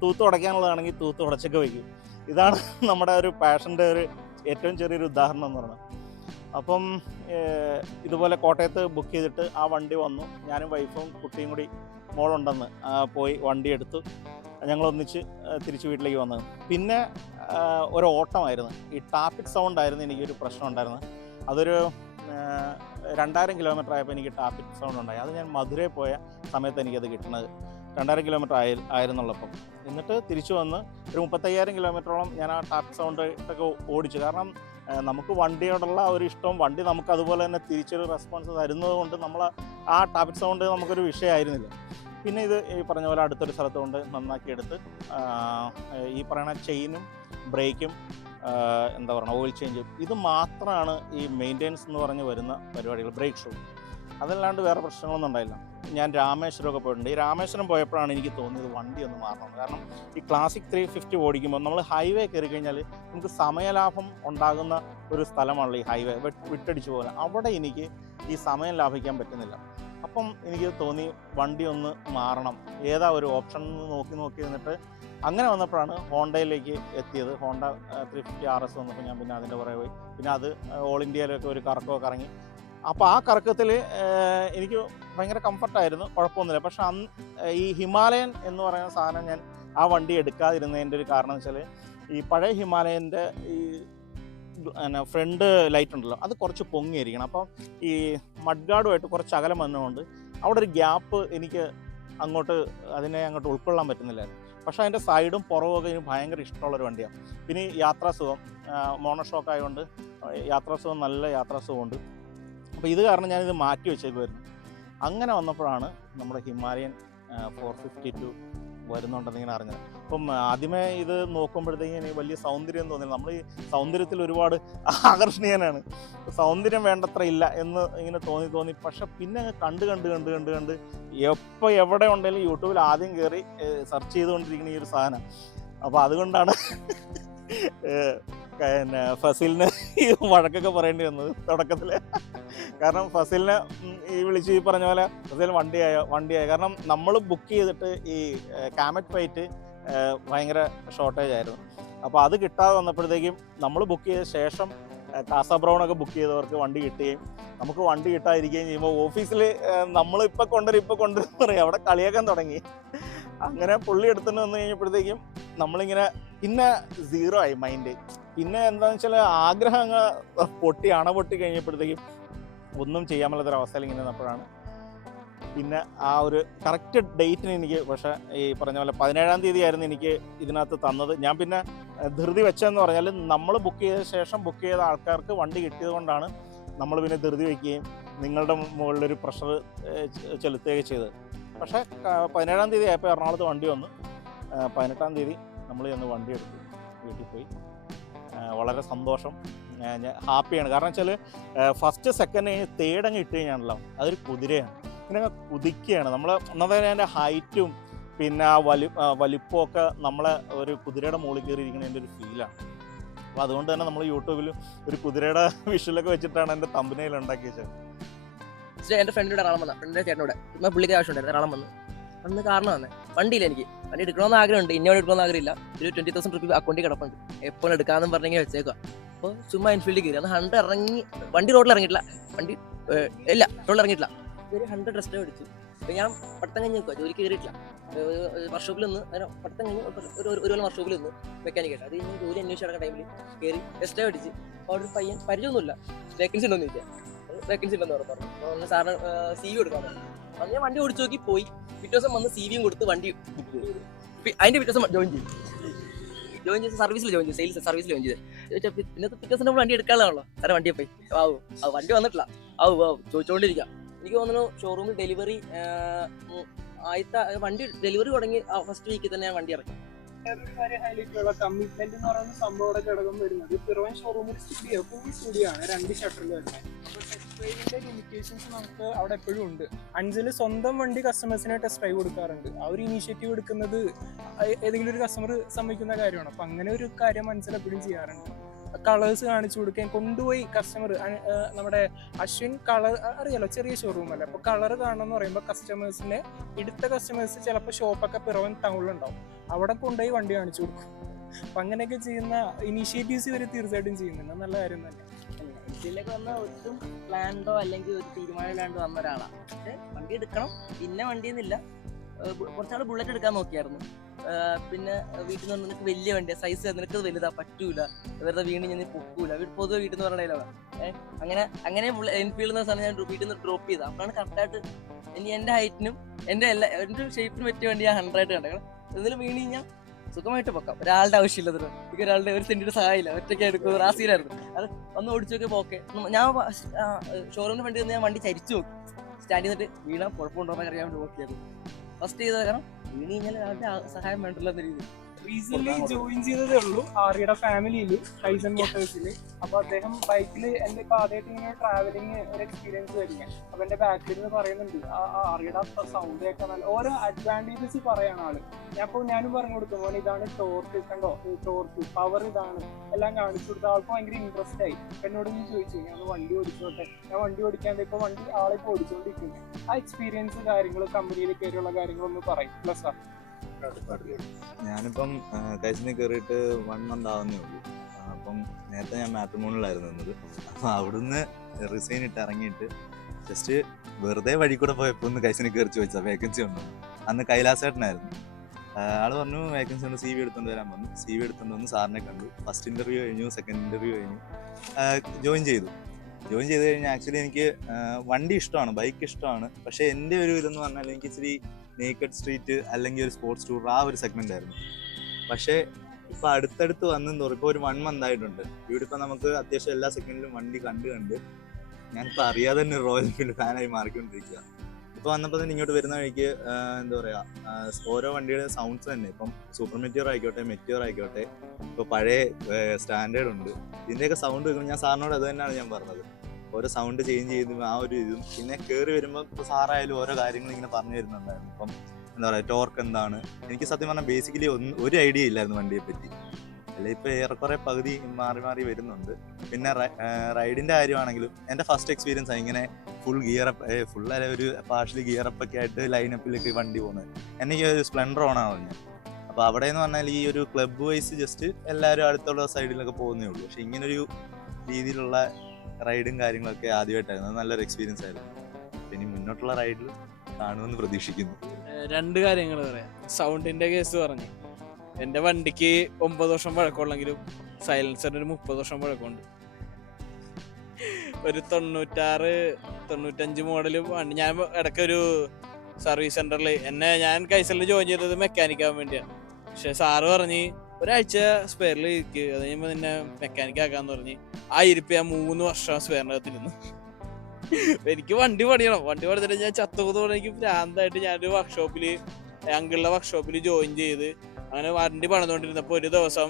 തൂത്ത് ഉടയ്ക്കാനുള്ളതാണെങ്കിൽ തൂത്ത് ഉടച്ചൊക്കെ വയ്ക്കും. ഇതാണ് നമ്മുടെ ഒരു പാഷൻ്റെ ഒരു ഏറ്റവും ചെറിയൊരു ഉദാഹരണം എന്ന് പറയുന്നത്. അപ്പം ഇതുപോലെ കോട്ടയത്ത് ബുക്ക് ചെയ്തിട്ട് ആ വണ്ടി വന്നു. ഞാനും വൈഫും കുട്ടിയും കൂടി മോളുണ്ടെന്ന് പോയി വണ്ടി എടുത്തു. ഞങ്ങളൊന്നിച്ച് തിരിച്ച് വീട്ടിലേക്ക് വന്നത്. പിന്നെ ഒരു ഓട്ടമായിരുന്നു. ഈ ടാപ്പിക് സൗണ്ട് ആയിരുന്നു എനിക്കൊരു പ്രശ്നം ഉണ്ടായിരുന്നത്. അതൊരു 2000 കിലോമീറ്റർ ആയപ്പോൾ എനിക്ക് ടാപ്പിക് സൗണ്ട് ഉണ്ടായി. അത് ഞാൻ മധുരയിൽ പോയ സമയത്ത് എനിക്കത് കിട്ടുന്നത്. 2000 കിലോമീറ്റർ ആയിരുന്നുള്ളപ്പം. എന്നിട്ട് തിരിച്ചു വന്ന് ഒരു 35,000 കിലോമീറ്ററോളം ഞാൻ ആ ടാപ്പിക് സൗണ്ട് ഒക്കെ ഓടിച്ചു. കാരണം നമുക്ക് വണ്ടിയോടുള്ള ഒരു ഇഷ്ടവും വണ്ടി നമുക്ക് അതുപോലെ തന്നെ തിരിച്ചൊരു റെസ്പോൺസ് തരുന്നത് കൊണ്ട് നമ്മൾ ആ ടാപ്പിക് സൗണ്ട് നമുക്കൊരു വിഷയമായിരുന്നില്ല. പിന്നെ ഇത് ഈ പറഞ്ഞ പോലെ അടുത്തൊരു സ്ഥലത്ത് കൊണ്ട് നന്നാക്കി എടുത്ത് ഈ പറയുന്ന ചെയിനും ബ്രേക്കും എന്താ പറയുക ഓയിൽ ചേഞ്ചും ഇത് മാത്രമാണ് ഈ മെയിൻ്റെനൻസ് എന്ന് പറഞ്ഞ് വരുന്ന പരിപാടികൾ. ബ്രേക്ക് ഷൂ അതല്ലാണ്ട് വേറെ പ്രശ്നങ്ങളൊന്നും ഉണ്ടായില്ല. ഞാൻ രാമേശ്വരമൊക്കെ പോയിട്ടുണ്ട്. ഈ രാമേശ്വരം പോയപ്പോഴാണ് എനിക്ക് തോന്നിയത് വണ്ടി ഒന്ന് മാറണം. കാരണം ഈ ക്ലാസിക് 350 ഓടിക്കുമ്പോൾ നമ്മൾ ഹൈവേ കയറി കഴിഞ്ഞാൽ നമുക്ക് സമയലാഭം ഉണ്ടാകുന്ന ഒരു സ്ഥലമാണല്ലോ ഈ ഹൈവേ, വിട്ടടിച്ചു പോലെ. അവിടെ എനിക്ക് ഈ സമയം ലാഭിക്കാൻ പറ്റുന്നില്ല. അപ്പം എനിക്ക് തോന്നി വണ്ടി ഒന്ന് മാറണം, ഏതാ ഒരു ഓപ്ഷൻ നോക്കി നിന്നിട്ട് അങ്ങനെ വന്നപ്പോഴാണ് ഹോണ്ടയിലേക്ക് എത്തിയത്. ഹോണ്ട 350 RS വന്നപ്പോൾ ഞാൻ പിന്നെ അതിൻ്റെ പുറകെ പോയി. പിന്നെ അത് ഓൾ ഇന്ത്യയിലൊക്കെ ഒരു കറക്കമൊക്കെ കറങ്ങി. അപ്പോൾ ആ കറക്കത്തിൽ എനിക്ക് ഭയങ്കര കംഫർട്ടായിരുന്നു, കുഴപ്പമൊന്നുമില്ല. പക്ഷെ അന്ന് ഈ ഹിമാലയൻ എന്ന് പറയുന്ന സാധനം ഞാൻ ആ വണ്ടി എടുക്കാതിരുന്നതിൻ്റെ ഒരു കാരണം എന്ന് വെച്ചാൽ ഈ പഴയ ഹിമാലയൻ്റെ ഈ ഫ്രണ്ട് ലൈറ്റ് ഉണ്ടല്ലോ അത് കുറച്ച് പൊങ്ങിയിരിക്കണം. അപ്പം ഈ മഡ് ഗാർഡുമായിട്ട് കുറച്ച് അകലം വന്നതുകൊണ്ട് അവിടെ ഒരു ഗ്യാപ്പ് എനിക്ക് അതിനെ അങ്ങോട്ട് ഉൾക്കൊള്ളാൻ പറ്റുന്നില്ലായിരുന്നു. പക്ഷേ അതിൻ്റെ സൈഡും പുറമൊക്കെ എനിക്ക് ഭയങ്കര ഇഷ്ടമുള്ളൊരു വണ്ടിയാണ്. പിന്നെ യാത്രാസുഖം, മോണോഷോക്ക് ആയതുകൊണ്ട് യാത്രാസുഖം, നല്ല യാത്രാസുഖമുണ്ട്. അപ്പോൾ ഇത് കാരണം ഞാനിത് മാറ്റി വെച്ചേക്കുമായിരുന്നു. അങ്ങനെ വന്നപ്പോഴാണ് നമ്മുടെ ഹിമാലയൻ 452 വരുന്നുണ്ടെന്നിങ്ങനെ അറിഞ്ഞത്. അപ്പം ആദ്യമേ ഇത് നോക്കുമ്പോഴത്തേക്കും എനിക്ക് വലിയ സൗന്ദര്യം തോന്നില്ല. നമ്മൾ ഈ സൗന്ദര്യത്തിൽ ഒരുപാട് ആകർഷണീയനാണ്, സൗന്ദര്യം വേണ്ടത്ര ഇല്ല എന്ന് ഇങ്ങനെ തോന്നി. പക്ഷെ പിന്നെ കണ്ട് എപ്പോൾ എവിടെ ഉണ്ടെങ്കിലും യൂട്യൂബിൽ ആദ്യം കയറി സെർച്ച് ചെയ്തുകൊണ്ടിരിക്കുന്ന ഈ ഒരു സാധനം. അപ്പോൾ അതുകൊണ്ടാണ് പിന്നെ ഫസിലിന് ഈ വഴക്കൊക്കെ പറയേണ്ടി വന്നത് തുടക്കത്തിൽ. കാരണം ഫസിലിനെ ഈ വിളിച്ച് ഈ പറഞ്ഞ പോലെ ഫസിൽ വണ്ടിയായോ കാരണം നമ്മൾ ബുക്ക് ചെയ്തിട്ട് ഈ കാമറ്റ് ഫൈറ്റ് ഭയങ്കര ഷോർട്ടേജ് ആയിരുന്നു. അപ്പോൾ അത് കിട്ടാതെ വന്നപ്പോഴത്തേക്കും നമ്മൾ ബുക്ക് ചെയ്ത ശേഷം കാസ ബ്രൗണൊക്കെ ബുക്ക് ചെയ്തവർക്ക് വണ്ടി കിട്ടുകയും നമുക്ക് വണ്ടി കിട്ടാതിരിക്കുകയും ചെയ്യുമ്പോൾ ഓഫീസിൽ നമ്മളിപ്പോൾ കൊണ്ടുവരും പറയും, അവിടെ കളിയാക്കാൻ തുടങ്ങി. അങ്ങനെ പുള്ളി എടുത്തുകൊണ്ട് വന്നു കഴിഞ്ഞപ്പോഴത്തേക്കും നമ്മളിങ്ങനെ പിന്നെ 0 ആയി മൈൻഡ്. പിന്നെ എന്താണെന്ന് വെച്ചാൽ ആഗ്രഹം അങ്ങ് അണപൊട്ടി കഴിഞ്ഞപ്പോഴത്തേക്കും ഒന്നും ചെയ്യാൻ പറ്റാത്തൊരവസ്ഥയിൽ ഇങ്ങനെ നിന്നപ്പോഴാണ് പിന്നെ ആ ഒരു കറക്റ്റ് ഡേറ്റിന് എനിക്ക്, പക്ഷേ ഈ പറഞ്ഞ പോലെ 17-ാം തീയതി ആയിരുന്നു എനിക്ക് ഇതിനകത്ത് തന്നത്. ഞാൻ പിന്നെ ധൃതി വെച്ചതെന്ന് പറഞ്ഞാൽ നമ്മൾ ബുക്ക് ചെയ്ത ശേഷം ബുക്ക് ചെയ്ത ആൾക്കാർക്ക് വണ്ടി കിട്ടിയത് കൊണ്ടാണ് നമ്മൾ പിന്നെ ധൃതി വയ്ക്കുകയും നിങ്ങളുടെ മുകളിലൊരു പ്രഷർ ചെലുത്തുകയൊക്കെ ചെയ്തത്. പക്ഷേ 17-ാം തീയതി ആയപ്പോൾ എറണാകുളത്ത് വണ്ടി വന്നു. 18-ാം തീയതി നമ്മൾ ചെന്ന് വണ്ടി എടുത്തു, വീട്ടിൽ പോയി. വളരെ സന്തോഷം, ഞാൻ ഹാപ്പിയാണ്. കാരണം വെച്ചാൽ ഫസ്റ്റ് സെക്കൻഡ് തേർഡ് അങ്ങ് ഇട്ട് കഴിഞ്ഞാണല്ലോ അതൊരു കുതിരയാണ്, ഇങ്ങനെ കുതിക്കുകയാണ്. നമ്മൾ ഒന്നാമത് അതിൻ്റെ ഹൈറ്റും പിന്നെ ആ വലിപ്പമൊക്കെ നമ്മളെ ഒരു കുതിരയുടെ മുകളിൽ കയറിയിരിക്കുന്നതിൻ്റെ ഒരു ഫീലാണ്. അപ്പോൾ അതുകൊണ്ട് തന്നെ നമ്മൾ യൂട്യൂബിൽ ഒരു കുതിരയുടെ വിഷ്വലൊക്കെ വെച്ചിട്ടാണ് എൻ്റെ തമ്പനയിൽ ഉണ്ടാക്കി വെച്ചത്. എൻ്റെ ഫ്രണ്ടിനോട് എറണാകുളം വന്ന ഫ്രണ്ടിൻ്റെ ചേട്ടനോട് ഇപ്പം പുള്ളിക്ക് ആവശ്യമുണ്ടായിരുന്നു എറണാകുളം വന്നു അന്ന് കാരണം വന്നേ വണ്ടിയില്ല എനിക്ക് വണ്ടി എടുക്കണമെന്ന് ആഗ്രഹമുണ്ട് ഇന്നോട് എടുക്കണമെന്ന് ആഗ്രഹമില്ല ഒരു 20,000 രൂപ അക്കൗണ്ടിൽ കിടപ്പുണ്ട് എപ്പോൾ എടുക്കാമെന്ന് പറഞ്ഞെങ്കിൽ വെച്ചേക്കുക. അപ്പോൾ ചുമ്മാ എൻഫീൽഡിൽ കയറി അന്ന് 100 ഇറങ്ങി വണ്ടി റോഡിൽ ഇറങ്ങിയിട്ടില്ല വണ്ടി ഇല്ല റോഡിൽ ഇറങ്ങിയിട്ടില്ല ഒരു 100 ടെസ്റ്റ് അടിച്ചു. അപ്പോൾ ഞാൻ പഠിത്തം കഴിഞ്ഞ് നിൽക്കുക ജോലിക്ക് കയറിയിട്ടില്ല വർക്ക്ഷോപ്പിൽ നിന്ന് പഠിത്തം കഴിഞ്ഞ് ഒരു കൊല്ലം വർക്ക്ഷോപ്പിൽ നിന്ന് മെക്കാനിക്കായിട്ട് അത് കഴിഞ്ഞ് ജോലി അന്വേഷിച്ച് നടക്കുന്ന ടൈമിൽ കയറി ടെസ്റ്റ് അടിച്ച് അവിടെ ഒരു പയ്യൻ പരിചയമൊന്നുമില്ല വേക്കൻസി ഉണ്ടോന്ന് ചോദിച്ചാൽ വേക്കൻസി ഉണ്ടെന്ന് പറഞ്ഞു. അപ്പോൾ സാറിന് CV കൊടുക്കാൻ പറഞ്ഞു. അന്ന് ഞാൻ വണ്ടി ഓടിച്ചു നോക്കി പോയി പിറ്റേ ദിവസം വന്ന് CV കൊടുത്ത് വണ്ടി അതിന്റെ പിറ്റേ ദിവസം ജോയിൻ ചെയ്ത് സർവീസിൽ ജോയിൻ ചെയ്ത് സെയിൽസ് സർവീസിൽ ജോയിൻ ചെയ്ത് പിന്നത്തെ പിറ്റേ ദിവസം നമ്മൾ വണ്ടി എടുക്കാനുള്ളൂ സാറേ വണ്ടിയെ പോയി വണ്ടി വന്നിട്ടില്ല ചോദിച്ചുകൊണ്ടിരിക്കുക. എനിക്ക് തോന്നുന്നു ഷോറൂമിൽ ഡെലിവറി ആദ്യത്തെ വണ്ടി ഡെലിവറി തുടങ്ങി ഫസ്റ്റ് വീക്കിൽ തന്നെ ഞാൻ വണ്ടി ഇറക്കി. കമ്മിറ്റ്മെന്റ് എന്ന് പറയുന്ന സംഭവം ഘടകം വരുന്നത് പിറവൻ ഷോറൂമിൽ സ്റ്റുഡിയോ ഫുൾ സ്റ്റുഡിയോ ആണ് 2 ഷട്ടറിൽ വരുന്നത്. ടെസ്റ്റ് ലിമിറ്റേഷൻസ് നമുക്ക് അവിടെ എപ്പോഴും ഉണ്ട്. അഞ്ചല് സ്വന്തം വണ്ടി കസ്റ്റമേഴ്സിനെ ടെസ്റ്റ് ഡ്രൈവ് കൊടുക്കാറുണ്ട്. ആ ഒരു ഇനീഷ്യേറ്റീവ് എടുക്കുന്നത് ഏതെങ്കിലും ഒരു കസ്റ്റമർ സമ്മതിക്കുന്ന കാര്യമാണ്. അപ്പം അങ്ങനെ ഒരു കാര്യം അഞ്ചൽ എപ്പോഴും ചെയ്യാറുണ്ട്. കളേഴ്സ് കാണിച്ചു കൊടുക്കാൻ കൊണ്ടുപോയി കസ്റ്റമർ നമ്മുടെ അശ്വിൻ കളർ അറിയാലോ ചെറിയ ഷോറൂം അല്ലേ. അപ്പോൾ കളർ കാണണം എന്ന് പറയുമ്പോൾ കസ്റ്റമേഴ്സിനെ എടുത്ത കസ്റ്റമേഴ്സ് ചിലപ്പോൾ ഷോപ്പൊക്കെ പിറവൻ ടൗണിലുണ്ടാവും അവിടെ കൊണ്ടുപോയി വണ്ടി കാണിച്ചു കൊടുക്കും. അപ്പം അങ്ങനെയൊക്കെ ചെയ്യുന്ന ഇനീഷ്യേറ്റീവ്സ് ഇവർ തീർച്ചയായിട്ടും ചെയ്യുന്നുണ്ട്. നല്ല കാര്യം തന്നെ. ഇതിലേക്ക് വന്ന ഒട്ടും പ്ലാൻഡോ അല്ലെങ്കിൽ ഒരു തീരുമാനമില്ലാണ്ട് വന്ന ഒരാളാണ്. പക്ഷെ വണ്ടി എടുക്കണം പിന്നെ വണ്ടിയൊന്നുമില്ല കുറച്ചാൾ ബുള്ളറ്റ് എടുക്കാൻ നോക്കിയായിരുന്നു. പിന്നെ വീട്ടിൽ നിന്ന് നിനക്ക് വലിയ വണ്ടിയാണ് സൈസ് നിനക്ക് വലുതാ പറ്റൂല വെറുതെ വീണ് ഞാൻ പൊക്കൂല പൊതുവെ വീട്ടിൽ നിന്ന് പറഞ്ഞ അങ്ങനെ എൻഫീൽഡ് എന്ന സാധനം ഞാൻ വീട്ടിൽ നിന്ന് ഡ്രോപ്പ് ചെയ്താൽ അപ്പോഴാണ് കറക്റ്റായിട്ട് എൻ്റെ ഹൈറ്റിനും എൻ്റെ ഷേപ്പിനും പറ്റിയ വണ്ടി ഞാൻ 100 ആയിട്ട് കണ്ടത്. എന്തെങ്കിലും വീണ് കഴിഞ്ഞാൽ സുഖമായിട്ട് പൊക്കാം ഒരാളുടെ ആവശ്യമില്ല എനിക്ക് ഒരാളുടെ ഒരു സെന്റിന്റെ സഹായമില്ല ഒറ്റയ്ക്ക് എടുക്കും റാസീലായിരുന്നു അത് ഒന്ന് ഓടിച്ചു നോക്കിയപ്പോൾ ഓക്കെ. ഞാൻ ഷോറൂമിന് വണ്ടി ഞാൻ വണ്ടി ചരിച്ചു നോക്കി സ്റ്റാൻഡിൽ നിന്നിട്ട് വീണാൽ കുഴപ്പമുണ്ടോ എന്ന് അറിയാൻ വേണ്ടി നോക്കിയായിരുന്നു. ഫസ്റ്റ് ചെയ്ത കാരണം വീണ് കഴിഞ്ഞാൽ ആളുടെ സഹായം വേണ്ടല്ലോ എന്ന രീതിയിൽ റീസെന്റ് ജോയിൻ ചെയ്തതേ ഉള്ളൂ ആര്യയുടെ ഫാമിലിയിൽ ടൈസൺ മോട്ടോഴ്സിൽ. അപ്പൊ അദ്ദേഹം ബൈക്കിൽ എന്റെ ഇപ്പൊ ആദ്യമായിട്ട് ഇങ്ങനെ ട്രാവലിംഗ് ഒരു എക്സ്പീരിയൻസ് വരിക. അപ്പൊ എന്റെ ബാക്കിൽ നിന്ന് പറയുന്നുണ്ട് ആര്യയുടെ സൗണ്ട് കേൾക്കാൻ നല്ല ഓരോ അഡ്വാൻറ്റേജസ് പറയാണ് ആള്. ഞാനും പറഞ്ഞു കൊടുക്കും പോലെ ഇതാണ് ടോർക്ക് കണ്ടോ ടോർക്ക് പവർ ഇതാണ് എല്ലാം കാണിച്ചു കൊടുത്ത ആൾക്ക് ഭയങ്കര ഇൻട്രസ്റ്റ് ആയി. എന്നോട് ഞാൻ ചോദിച്ചു ഞാൻ വണ്ടി ഓടിച്ചോട്ടെ ഞാൻ വണ്ടി ഓടിക്കാൻ ഇപ്പൊ വണ്ടി ആളെ ഇപ്പൊ ഓടിച്ചോണ്ടിരിക്കുന്നു. ആ എക്സ്പീരിയൻസ് കാര്യങ്ങൾ കമ്പനിയിൽ കയറിയുള്ള കാര്യങ്ങളൊന്നും പറയും പ്ലസ് ഞാനിപ്പം കൈസിനിൽ കയറിയിട്ട് 1 month ആവുന്നേ ഉള്ളൂ. അപ്പം നേരത്തെ ഞാൻ മാട്രിമോണിലായിരുന്നു നിന്നത്. അപ്പം അവിടുന്ന് റിസൈൻ ഇട്ട് ഇറങ്ങിയിട്ട് ജസ്റ്റ് വെറുതെ വഴി കൂടെ പോയപ്പോൾ ഒന്ന് കൈസിനിൽ കയറി ചോദിച്ചാൽ വേക്കൻസി ഉണ്ടോ. അന്ന് കൈലാസേട്ടനായിരുന്നു. ആള് പറഞ്ഞു വേക്കൻസി ഉണ്ട് CV എടുത്തുകൊണ്ട് വരാൻ പറഞ്ഞു. CV എടുത്തുകൊണ്ട് വന്ന് സാറിനെ കണ്ടു. ഫസ്റ്റ് ഇൻ്റർവ്യൂ കഴിഞ്ഞു സെക്കൻഡ് ഇൻ്റർവ്യൂ കഴിഞ്ഞു ജോയിൻ ചെയ്തു കഴിഞ്ഞാൽ ആക്ച്വലി എനിക്ക് വണ്ടി ഇഷ്ടമാണ് ബൈക്ക് ഇഷ്ടമാണ്. പക്ഷേ എൻ്റെ ഒരു ഇതെന്ന് പറഞ്ഞാൽ എനിക്ക് ഇച്ചിരി നേക്കഡ് സ്ട്രീറ്റ് അല്ലെങ്കിൽ ഒരു സ്പോർട്സ് ടൂർ ആ ഒരു സെഗ്മെന്റ് ആയിരുന്നു. പക്ഷേ ഇപ്പൊ അടുത്തടുത്ത് വന്നെന്ന് തോറും ഇപ്പോൾ ഒരു 1 month ആയിട്ടുണ്ട്. ഇവിടെ ഇപ്പൊ നമുക്ക് അത്യാവശ്യം എല്ലാ സെഗ്മെന്റിലും വണ്ടി കണ്ട് ഞാനിപ്പോ അറിയാതെ തന്നെ റോയൽ എൻഫീൽഡ് ഫാനായി മാറിക്കൊണ്ടിരിക്കുക. ഇപ്പൊ വന്നപ്പോൾ തന്നെ ഇങ്ങോട്ട് വരുന്ന വഴിക്ക് എന്താ പറയാ ഓരോ വണ്ടിയുടെ സൗണ്ട്സ് തന്നെ ഇപ്പം സൂപ്പർ മെറ്റിയോർ ആയിക്കോട്ടെ മെറ്റിയോർ ആയിക്കോട്ടെ ഇപ്പൊ പഴയ സ്റ്റാൻഡേർഡ് ഉണ്ട് ഇതിന്റെയൊക്കെ സൗണ്ട് വെക്കുമ്പോൾ ഞാൻ സാറിനോട് അത് തന്നെയാണ് ഞാൻ പറഞ്ഞത്. ഓരോ സൗണ്ട് ചേഞ്ച് ചെയ്ത് ആ ഒരു ഇതും പിന്നെ കയറി വരുമ്പോൾ ഇപ്പോൾ സാറായാലും ഓരോ കാര്യങ്ങൾ ഇങ്ങനെ പറഞ്ഞു തരുന്നുണ്ടായിരുന്നു. ഇപ്പം എന്താ പറയുക ടോർക്ക് എന്താണ് എനിക്ക് സത്യം പറഞ്ഞാൽ ബേസിക്കലി ഒരു ഐഡിയ ഇല്ലായിരുന്നു വണ്ടിയെ പറ്റി. അല്ലെ ഇപ്പം ഏറെക്കുറെ പകുതി മാറി വരുന്നുണ്ട്. പിന്നെ റൈഡിൻ്റെ കാര്യമാണെങ്കിലും എൻ്റെ ഫസ്റ്റ് എക്സ്പീരിയൻസ് ആണ് ഇങ്ങനെ ഫുൾ ഫുൾ അല്ലെ ഒരു പാർഷ്യലി ഗിയറപ്പൊക്കെ ആയിട്ട് ലൈനപ്പിലേക്ക് വണ്ടി പോകുന്നത്. എനിക്ക് ഒരു സ്പ്ലെൻഡർ ഓണാണ് ഞാൻ. അപ്പോൾ അവിടെ എന്ന് പറഞ്ഞാൽ ഈ ഒരു ക്ലബ് വൈസ് ജസ്റ്റ് എല്ലാവരും അടുത്തുള്ള സൈഡിലൊക്കെ പോകുന്നേ ഉള്ളൂ. പക്ഷെ ഇങ്ങനൊരു രീതിയിലുള്ള റൈഡും കാര്യങ്ങളൊക്കെ ആദ്യമായിട്ടായിരുന്നു. അത് നല്ലൊരു എക്സ്പീരിയൻസ് ആയിരുന്നു. ഇനി മുന്നോട്ടുള്ള റൈഡിൽ കാണുമെന്ന് പ്രതീക്ഷിക്കുന്നു. 2 കാര്യങ്ങൾ പറയാം. സൗണ്ടിന്റെ കേസ് പറഞ്ഞു. എൻ്റെ വണ്ടിക്ക് 9 വർഷം പഴക്കമുള്ളെങ്കിലും സൈലൻസറിന് ഒരു 30 വർഷം പഴക്കമുണ്ട്. ഒരു 96-95 മോഡൽ വണ്ടി. ഞാൻ ഇടയ്ക്കൊരു സർവീസ് സെന്ററിൽ ഞാൻ കൈസലിൽ ജോയിൻ ചെയ്തത് മെക്കാനിക് ആവാൻ വേണ്ടിയാണ്. പക്ഷെ സാറ് പറഞ്ഞ് ഒരാഴ്ച സ്പെയറിൽ ഇരിക്കുക അത് കഴിയുമ്പോൾ നിന്നെ മെക്കാനിക് ആക്കാന്ന് പറഞ്ഞ് ആ ഇരിപ്പ് ഞാൻ 3 വർഷം സ്പെയറിനകത്തിരുന്നു. എനിക്ക് വണ്ടി പണിതിട്ട് ഞാൻ ചത്തുപോകുന്ന എനിക്ക് ഭ്രാന്തായിട്ട് ഞാനൊരു വർക്ക്ഷോപ്പിൽ അങ്കിളുടെ വർക്ക്ഷോപ്പിൽ ജോയിൻ ചെയ്ത് അങ്ങനെ വണ്ടി പണിതുകൊണ്ടിരുന്നപ്പോൾ ഒരു ദിവസം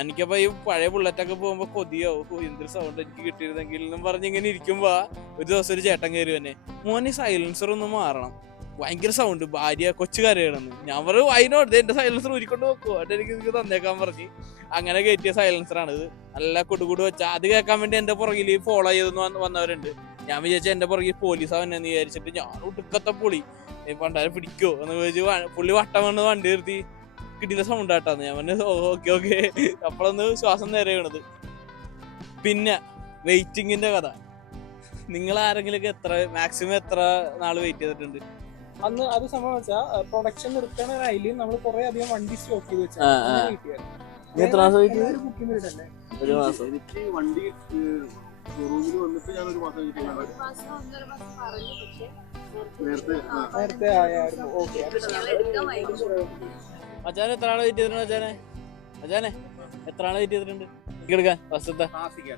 എനിക്കപ്പോൾ ഈ പഴയ ബുള്ളറ്റൊക്കെ പോകുമ്പോൾ കൊതിയാവും എന്തൊരു സൗണ്ട് എനിക്ക് കിട്ടിയിരുന്നെങ്കിൽ എന്നും പറഞ്ഞ് ഇങ്ങനെ ഇരിക്കുമ്പോൾ ഒരു ദിവസം ഒരു ചേട്ടൻ കയറി തന്നെ മോനെ സൈലൻസർ ഒന്ന് മാറണം ഭയങ്കര സൗണ്ട്, ഭാര്യ കൊച്ചു കരയണമെന്ന്. ഞാൻ പറഞ്ഞു അതിനോട് എന്റെ സൈലൻസർ ഊരിക്കൊണ്ട് നോക്കുമോ, എന്നിട്ട് എനിക്ക് തന്നേക്കാൻ പറഞ്ഞ് അങ്ങനെ കയറ്റിയ സൈലൻസറാണ് ഇത്. നല്ല കുടുകുട് വെച്ചാൽ അത് കേൾക്കാൻ വേണ്ടി എന്റെ പുറകിൽ ഫോളോ ചെയ്തെന്ന് വന്നവരുണ്ട്. ഞാൻ വിചാരിച്ച എന്റെ പുറകിൽ പോലീസ് അവനെന്ന് വിചാരിച്ചിട്ട് ഞാൻ ഒടുക്കത്തെ പൊളി പണ്ടാരെ പിടിക്കോ എന്ന് ചോദിച്ചു. പുള്ളി വട്ടം വന്ന് വണ്ടി നിർത്തി കിട്ടിയ സൗണ്ട് ആട്ടാന്ന്. ഞാൻ പറഞ്ഞു ഓക്കെ ഓക്കെ. അപ്പോഴൊന്ന് ശ്വാസം നേരെ വീണത്. പിന്നെ വെയിറ്റിങ്ങിന്റെ കഥ, നിങ്ങൾ ആരെങ്കിലും മാക്സിമം എത്ര നാള് വെയിറ്റ് ചെയ്തിട്ടുണ്ട്? അന്ന് അത് സംഭവം വെച്ചാൽ പ്രൊഡക്ഷൻ നിർത്തണതിൽ നമ്മൾ കുറെ അധികം വണ്ടി സ്റ്റോക്ക് ചെയ്ത് വെച്ചാൽ എത്ര മാസം വെയിറ്റ് ചെയ്ത്? ഒരു മാസം. എനിക്ക് വണ്ടി ഷോറൂമിൽ വന്നിട്ട് ഞാൻ ഒരു മാസം നേരത്തെ ആയായിരുന്നു. ഓക്കെ, അച്ഛനെ എത്ര ആളെ വെയിറ്റ് ചെയ്തിട്ടുണ്ട്? അച്ഛനെ എത്ര ആളെ വെയിറ്റ് ചെയ്തിട്ടുണ്ട് എടുക്കാൻ? ഫസ്റ്റത്തെ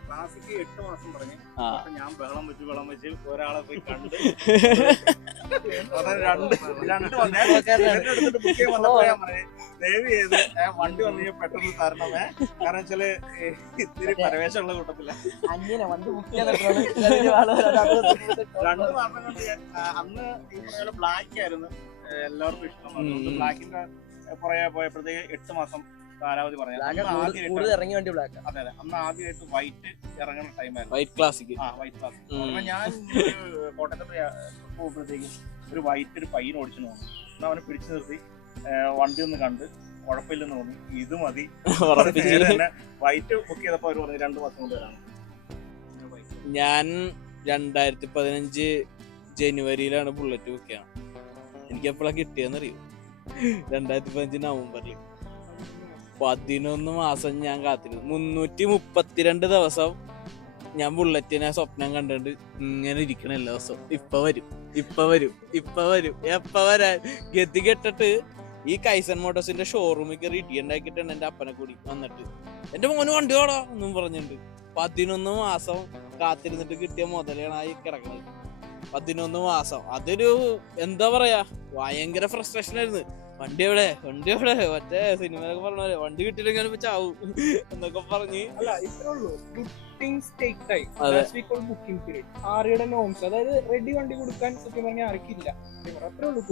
ക്ലാസിക് 8 മാസം പറഞ്ഞു. ഞാൻ ബഹളം വെച്ച് ഒരാളെ പോയി കണ്ട് ദയവ് ചെയ്ത് വണ്ടി വന്നു പെട്ടെന്ന് തരണമേ, കാരണം വെച്ചാല് ഇത്തിരി പരവേശമുള്ള കൂട്ടത്തില്ല. 2 മാസം കൊണ്ട് അന്ന് ഈ പറഞ്ഞ ബ്ലാക്ക് ആയിരുന്നു എല്ലാവർക്കും ഇഷ്ടം. ബ്ലാക്കിന്റെ പുറകെ പോയപ്പോഴത്തേക്ക് 8 മാസം കാലാവധി പറഞ്ഞു. അതെ അന്ന് ആദ്യമായിട്ട് വൈറ്റ് ഇറങ്ങുന്ന ടൈമായിരുന്നു. White classic. White classic. അപ്പൊ ഞാൻ കോട്ടയത്ത് പോകുമ്പോഴത്തേക്കും ഒരു വൈറ്റ് ഒരു പയ്യൻ ഓടിച്ചു തോന്നി. എന്നാൽ അവനെ പിടിച്ചു നിർത്തി വണ്ടി ഒന്ന് കണ്ട് കുഴപ്പമില്ലെന്ന് തോന്നി, ഇത് മതി തന്നെ വൈറ്റ് ബുക്ക് ചെയ്തപ്പോ അവർ പറഞ്ഞു 2 മാസം കൊണ്ട് വരാണ്. ഞാൻ 2015 ജനുവരിയിലാണ് ബുള്ളറ്റ് ബുക്ക് ചെയ്യണം. എനിക്ക് എപ്പോഴാണ് കിട്ടിയെന്നറിയോ? 2015 നവംബറിൽ. 11 മാസം ഞാൻ കാത്തിരുന്നു. 332 ദിവസം ഞാൻ ബുള്ളറ്റിനെ സ്വപ്നം കണ്ടിട്ട് ഇങ്ങനെ ഇരിക്കണ എല്ലാ ദിവസവും. ഇപ്പൊ വരും എപ്പ വരാൻ ഗതി കെട്ടിട്ട് ഈ കൈസൺ മോട്ടോഴ്സിന്റെ ഷോറൂമിൽ കയറി ഇടിയുണ്ടാക്കിയിട്ടാണ് എന്റെ അപ്പനെ കൂടി വന്നിട്ട് എന്റെ മോന് വണ്ടി ഓടാ എന്നും പറഞ്ഞിട്ടുണ്ട്. 11 മാസം കാത്തിരുന്നിട്ട് കിട്ടിയ മുതലാണ് ഈ കിടക്കുന്നത്. 11 മാസം. അതൊരു എന്താ പറയാ, ഭയങ്കര ഫ്രസ്ട്രേഷൻ ആയിരുന്നു. വണ്ടി എവിടെ മറ്റേ സിനിമയിലൊക്കെ പറഞ്ഞ പോലെ വണ്ടി കിട്ടിയില്ലെങ്കിൽ ചാവും എന്നൊക്കെ പറഞ്ഞ്. അല്ല, ഇത്രേ ഉള്ളൂ. Booking take time. Booking period. ആറിയുടെ നോംസ്, അതായത് റെഡി വണ്ടി കൊടുക്കാൻ സത്യം പറഞ്ഞാൽ ആർക്കില്ല. അത്രേ ഉള്ളൂ.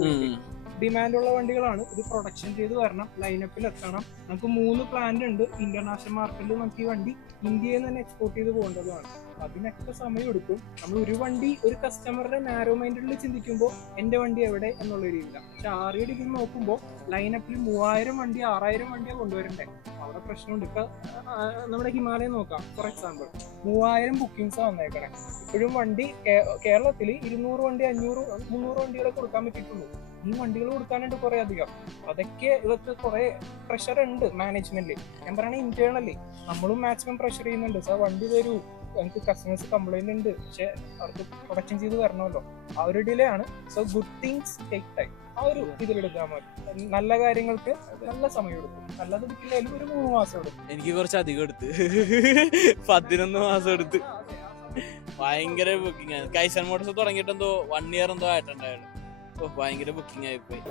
ഡിമാൻഡ് ഉള്ള വണ്ടികളാണ്. ഇത് പ്രൊഡക്ഷൻ ചെയ്ത് വരണം, ലൈനപ്പിൽ എത്തണം. നമുക്ക് 3 പ്ലാന്റ് ഉണ്ട്. ഇന്റർനാഷണൽ മാർക്കറ്റിൽ നമുക്ക് ഈ വണ്ടി ഇന്ത്യയിൽ തന്നെ എക്സ്പോർട്ട് ചെയ്ത് പോകേണ്ടതാണ്. അതിനൊക്കെ സമയം എടുക്കും. നമ്മൾ ഒരു വണ്ടി ഒരു കസ്റ്റമറുടെ നാരോ മൈൻഡിൽ ചിന്തിക്കുമ്പോൾ എന്റെ വണ്ടി എവിടെ എന്നുള്ള രീതിയില്ല. പക്ഷെ ആറിയുടെ ഇതിൽ നോക്കുമ്പോൾ ലൈനപ്പിൽ 3000 വണ്ടി 6000 വണ്ടിയാണ് കൊണ്ടുവരണ്ടേ. അവിടെ പ്രശ്നമുണ്ട്. ഇപ്പൊ നമ്മുടെ ഹിമാലയം നോക്കാം. For example 3000 ബുക്കിംഗ്സാണ് വന്നേക്കണേ. ഇപ്പോഴും വണ്ടി കേരളത്തിൽ 200 വണ്ടി 500 300 വണ്ടികളെ കൊടുക്കാൻ പറ്റിയിട്ടുള്ളൂ. ഈ വണ്ടികൾ കൊടുക്കാനായിട്ട് കുറെ അധികം. അതൊക്കെ ഇവർക്ക് കുറെ പ്രഷർ ഉണ്ട് മാനേജ്മെന്റിൽ. ഞാൻ പറയണേ ഇന്റേണലി നമ്മളും മാക്സിമം പ്രഷർ ചെയ്യുന്നുണ്ട്. സാർ വണ്ടി തരൂ, എനിക്ക് കസ്റ്റമേഴ്സ് കംപ്ലൈന്റ് ഉണ്ട്, പക്ഷെ അവർക്ക് പ്രൊഡക്ഷൻ ചെയ്ത് വരണമല്ലോ. ആ ഒരു ഡിലേ ആണ്. So good things take time. ആ ഒരു ഇതിലെടുക്കാൻ മതി. നല്ല കാര്യങ്ങൾക്ക് നല്ല സമയം എടുക്കും. നല്ലത് എടുക്കില്ലായാലും ഒരു 3 മാസം എടുക്കും. എനിക്ക് കുറച്ച് അധികം എടുത്ത് 11 മാസം എടുത്ത്. ഭയങ്കര ബുക്കിംഗ് ആണ്. കൈസൺ മോട്ടോഴ്സ് തുടങ്ങിയിട്ട് എന്തോ 1 ഇയർ എന്തോ ആയിട്ടുണ്ടായിരുന്നു. ഭയങ്കര ബുക്കിംഗ് ആയിപ്പോയി.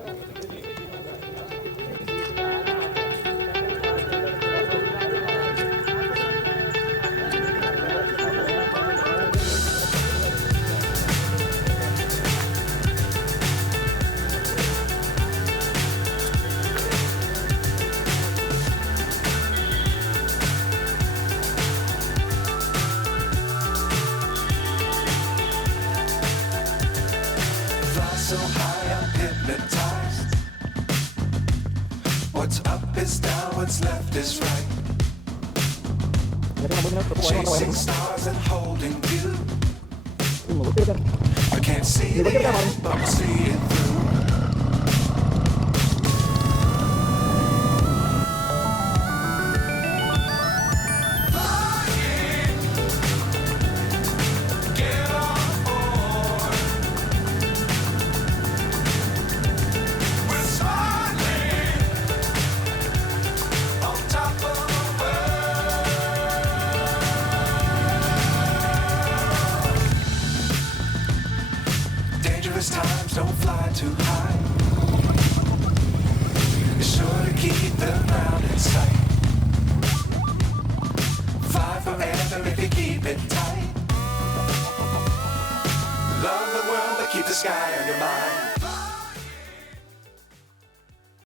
So high, I'm hypnotized. What's up is down, what's left is right. Chasing stars and holding you. I can't see the end, but I'll see it through. Times don't fly too high. Be sure to keep the ground in sight. Fly forever if you keep it tight. Love the world but keep the sky on your